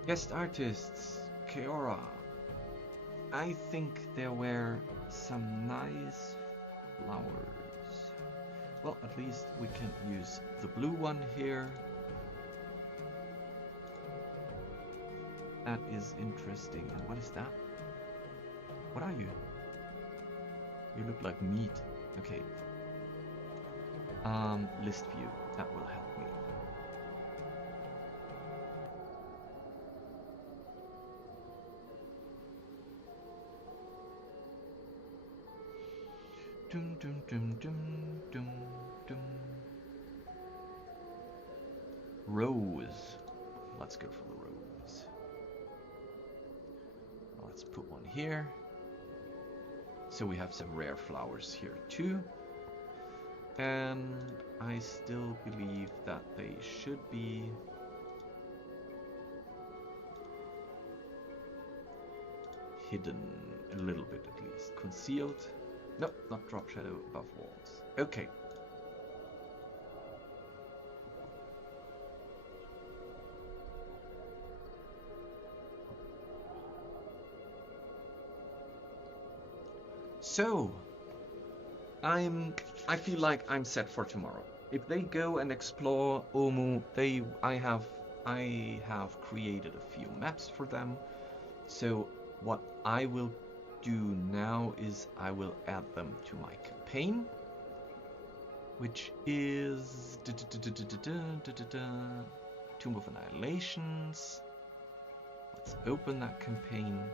Guest artists, Kiara. I think there were some nice flowers. Well, at least we can use the blue one here. That is interesting. And what is that? What are you? You look like meat. Okay. List view. That will help me. Dum dum dum dum dum dum. Rose. Let's go for the rose. Let's put one here. So we have some rare flowers here too. And I still believe that they should be hidden a little bit at least. Concealed. Nope, not drop shadow above walls. Okay. So, I feel like I'm set for tomorrow. If they go and explore Omu, I have created a few maps for them. So what I will do now is I will add them to my campaign, which is Tomb of Annihilations. Let's open that campaign.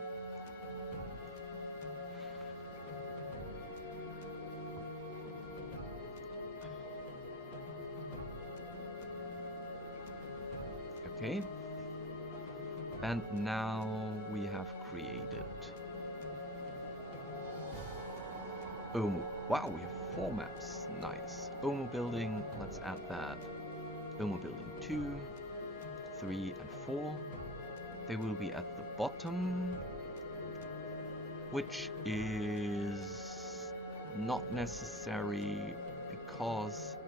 Okay, and now we have created Omu. Wow, we have 4 maps. Nice. Omu building, let's add that. Omu building 2, 3, and 4. They will be at the bottom, which is not necessary because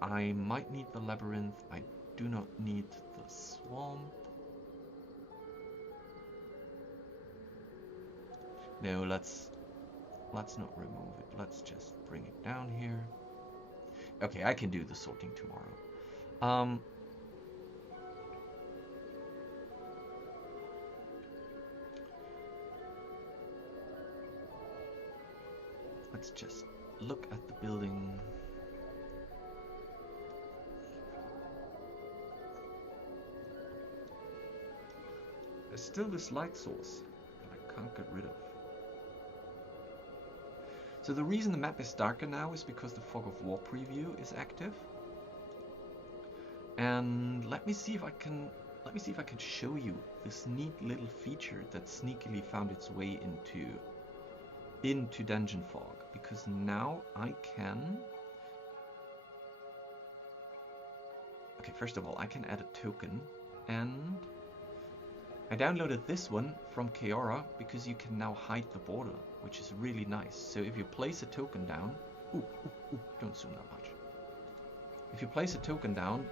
I might need the labyrinth. I do not need the swamp. No, let's not remove it. Let's just bring it down here. Okay, I can do the sorting tomorrow. Let's just look at the building. There's still this light source that I can't get rid of. So the reason the map is darker now is because the Fog of War preview is active. And let me see if I can show you this neat little feature that sneakily found its way into Dungeon Fog, because now I can. Okay, first of all, I can add a token, and I downloaded this one from Keora because you can now hide the border, which is really nice. So if you place a token down, don't zoom that much. If you place a token down,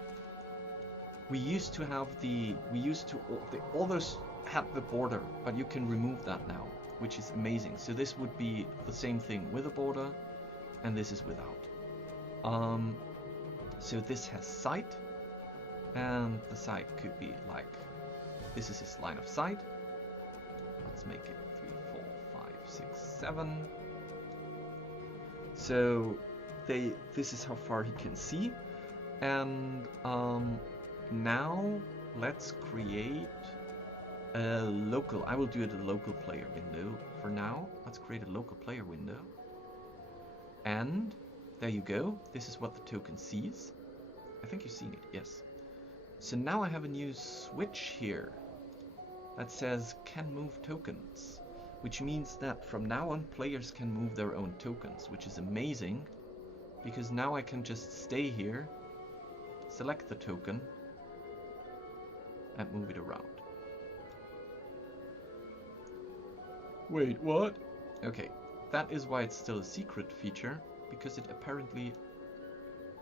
we used to all those had the border, but you can remove that now, which is amazing. So this would be the same thing with a border, and this is without. So this has sight, and the sight could be like, this is his line of sight. Let's make it 3, 4, 5, 6, 7. So this is how far he can see, and now let's create a local. I will do it a local player window for now. Let's create a local player window, and there you go. This is what the token sees. I think you've seen it, yes. So now I have a new switch here that says can move tokens, which means that from now on players can move their own tokens, which is amazing, because now I can just stay here, select the token, and move it around. Wait, what? Okay, that is why it's still a secret feature, because it apparently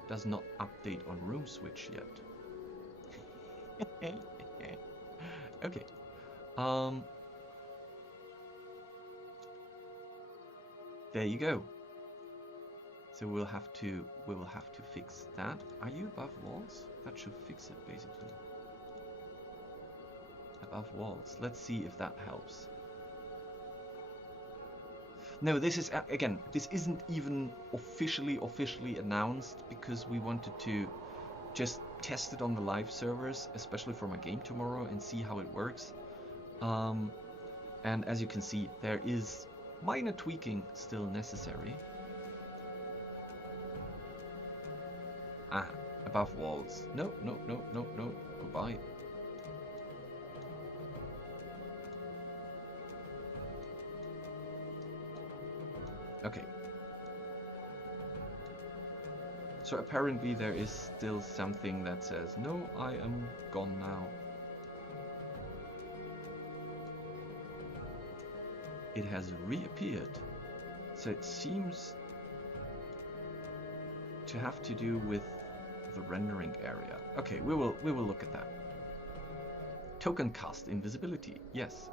does not update on room switch yet. Okay. There you go. So we will have to fix that. Are you above walls? That should fix it basically. Above walls. Let's see if that helps. No, this is again, this isn't even officially announced, because we wanted to just test it on the live servers, especially for my game tomorrow, and see how it works. And as you can see, there is minor tweaking still necessary. Above walls. No, goodbye. Okay. So apparently there is still something that says, no, I am gone now. It has reappeared. So it seems to have to do with the rendering area. Okay, we will look at that. Token cast invisibility, yes.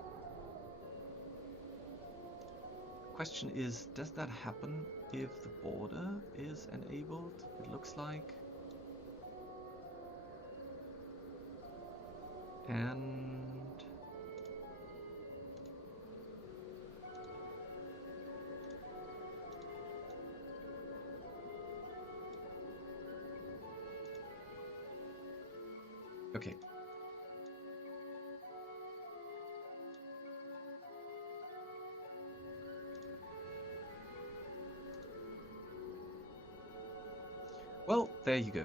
Question is, does that happen if the border is enabled? It looks like. And okay. Well, there you go.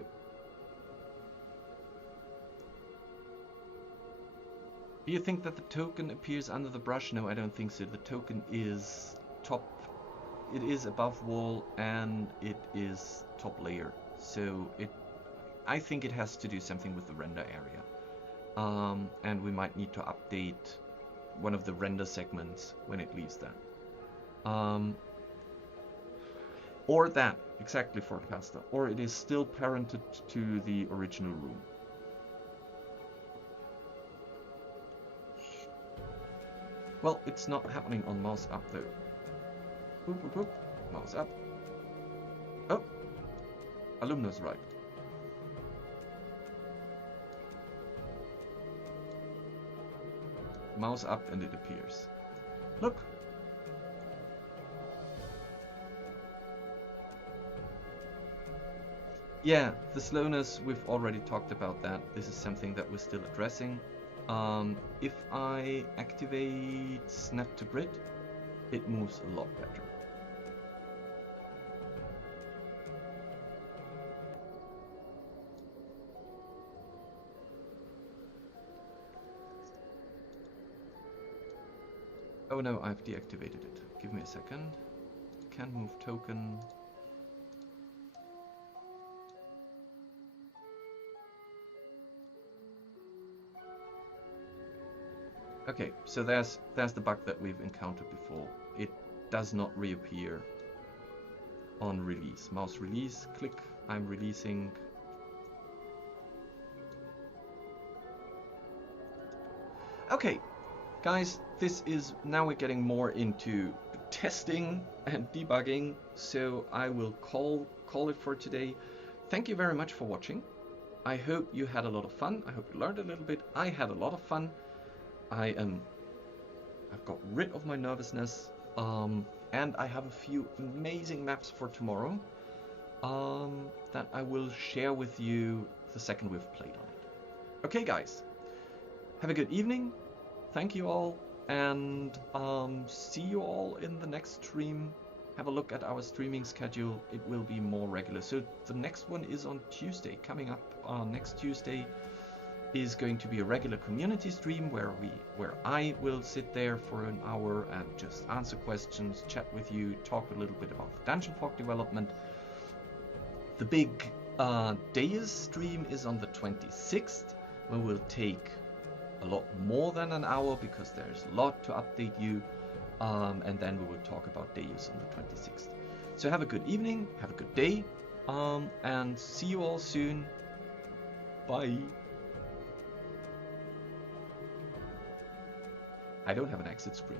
Do you think that the token appears under the brush? No, I don't think so. The token is it is above wall, and it is top layer. So I think it has to do something with the render area. And we might need to update one of the render segments when it leaves that. Or that, exactly, for Pasta. Or it is still parented to the original room. Well, it's not happening on mouse up though. Boop, boop, boop. Mouse up. Oh, Alumna's right. Mouse up and it appears. Look. Yeah, the slowness, we've already talked about that. This is something that we're still addressing. If I activate Snap to Grid, it moves a lot better. Oh no, I've deactivated it. Give me a second. Can't move token. Okay, so there's the bug that we've encountered before. It does not reappear on release. Mouse release, click, I'm releasing. Okay, guys, this is, now we're getting more into testing and debugging, so I will call it for today. Thank you very much for watching. I hope you had a lot of fun. I hope you learned a little bit. I had a lot of fun. I've got rid of my nervousness, and I have a few amazing maps for tomorrow that I will share with you the second we've played on it. Okay, guys, have a good evening. Thank you all, and see you all in the next stream. Have a look at our streaming schedule. It will be more regular. So the next one is on Tuesday. Coming up next Tuesday is going to be a regular community stream where I will sit there for an hour and just answer questions, chat with you, talk a little bit about the Dungeon Fog development. The big Deus stream is on the 26th, where we'll take a lot more than an hour because there's a lot to update you, and then we will talk about Deus on the 26th. So have a good evening, have a good day, and see you all soon. Bye. I don't have an exit screen.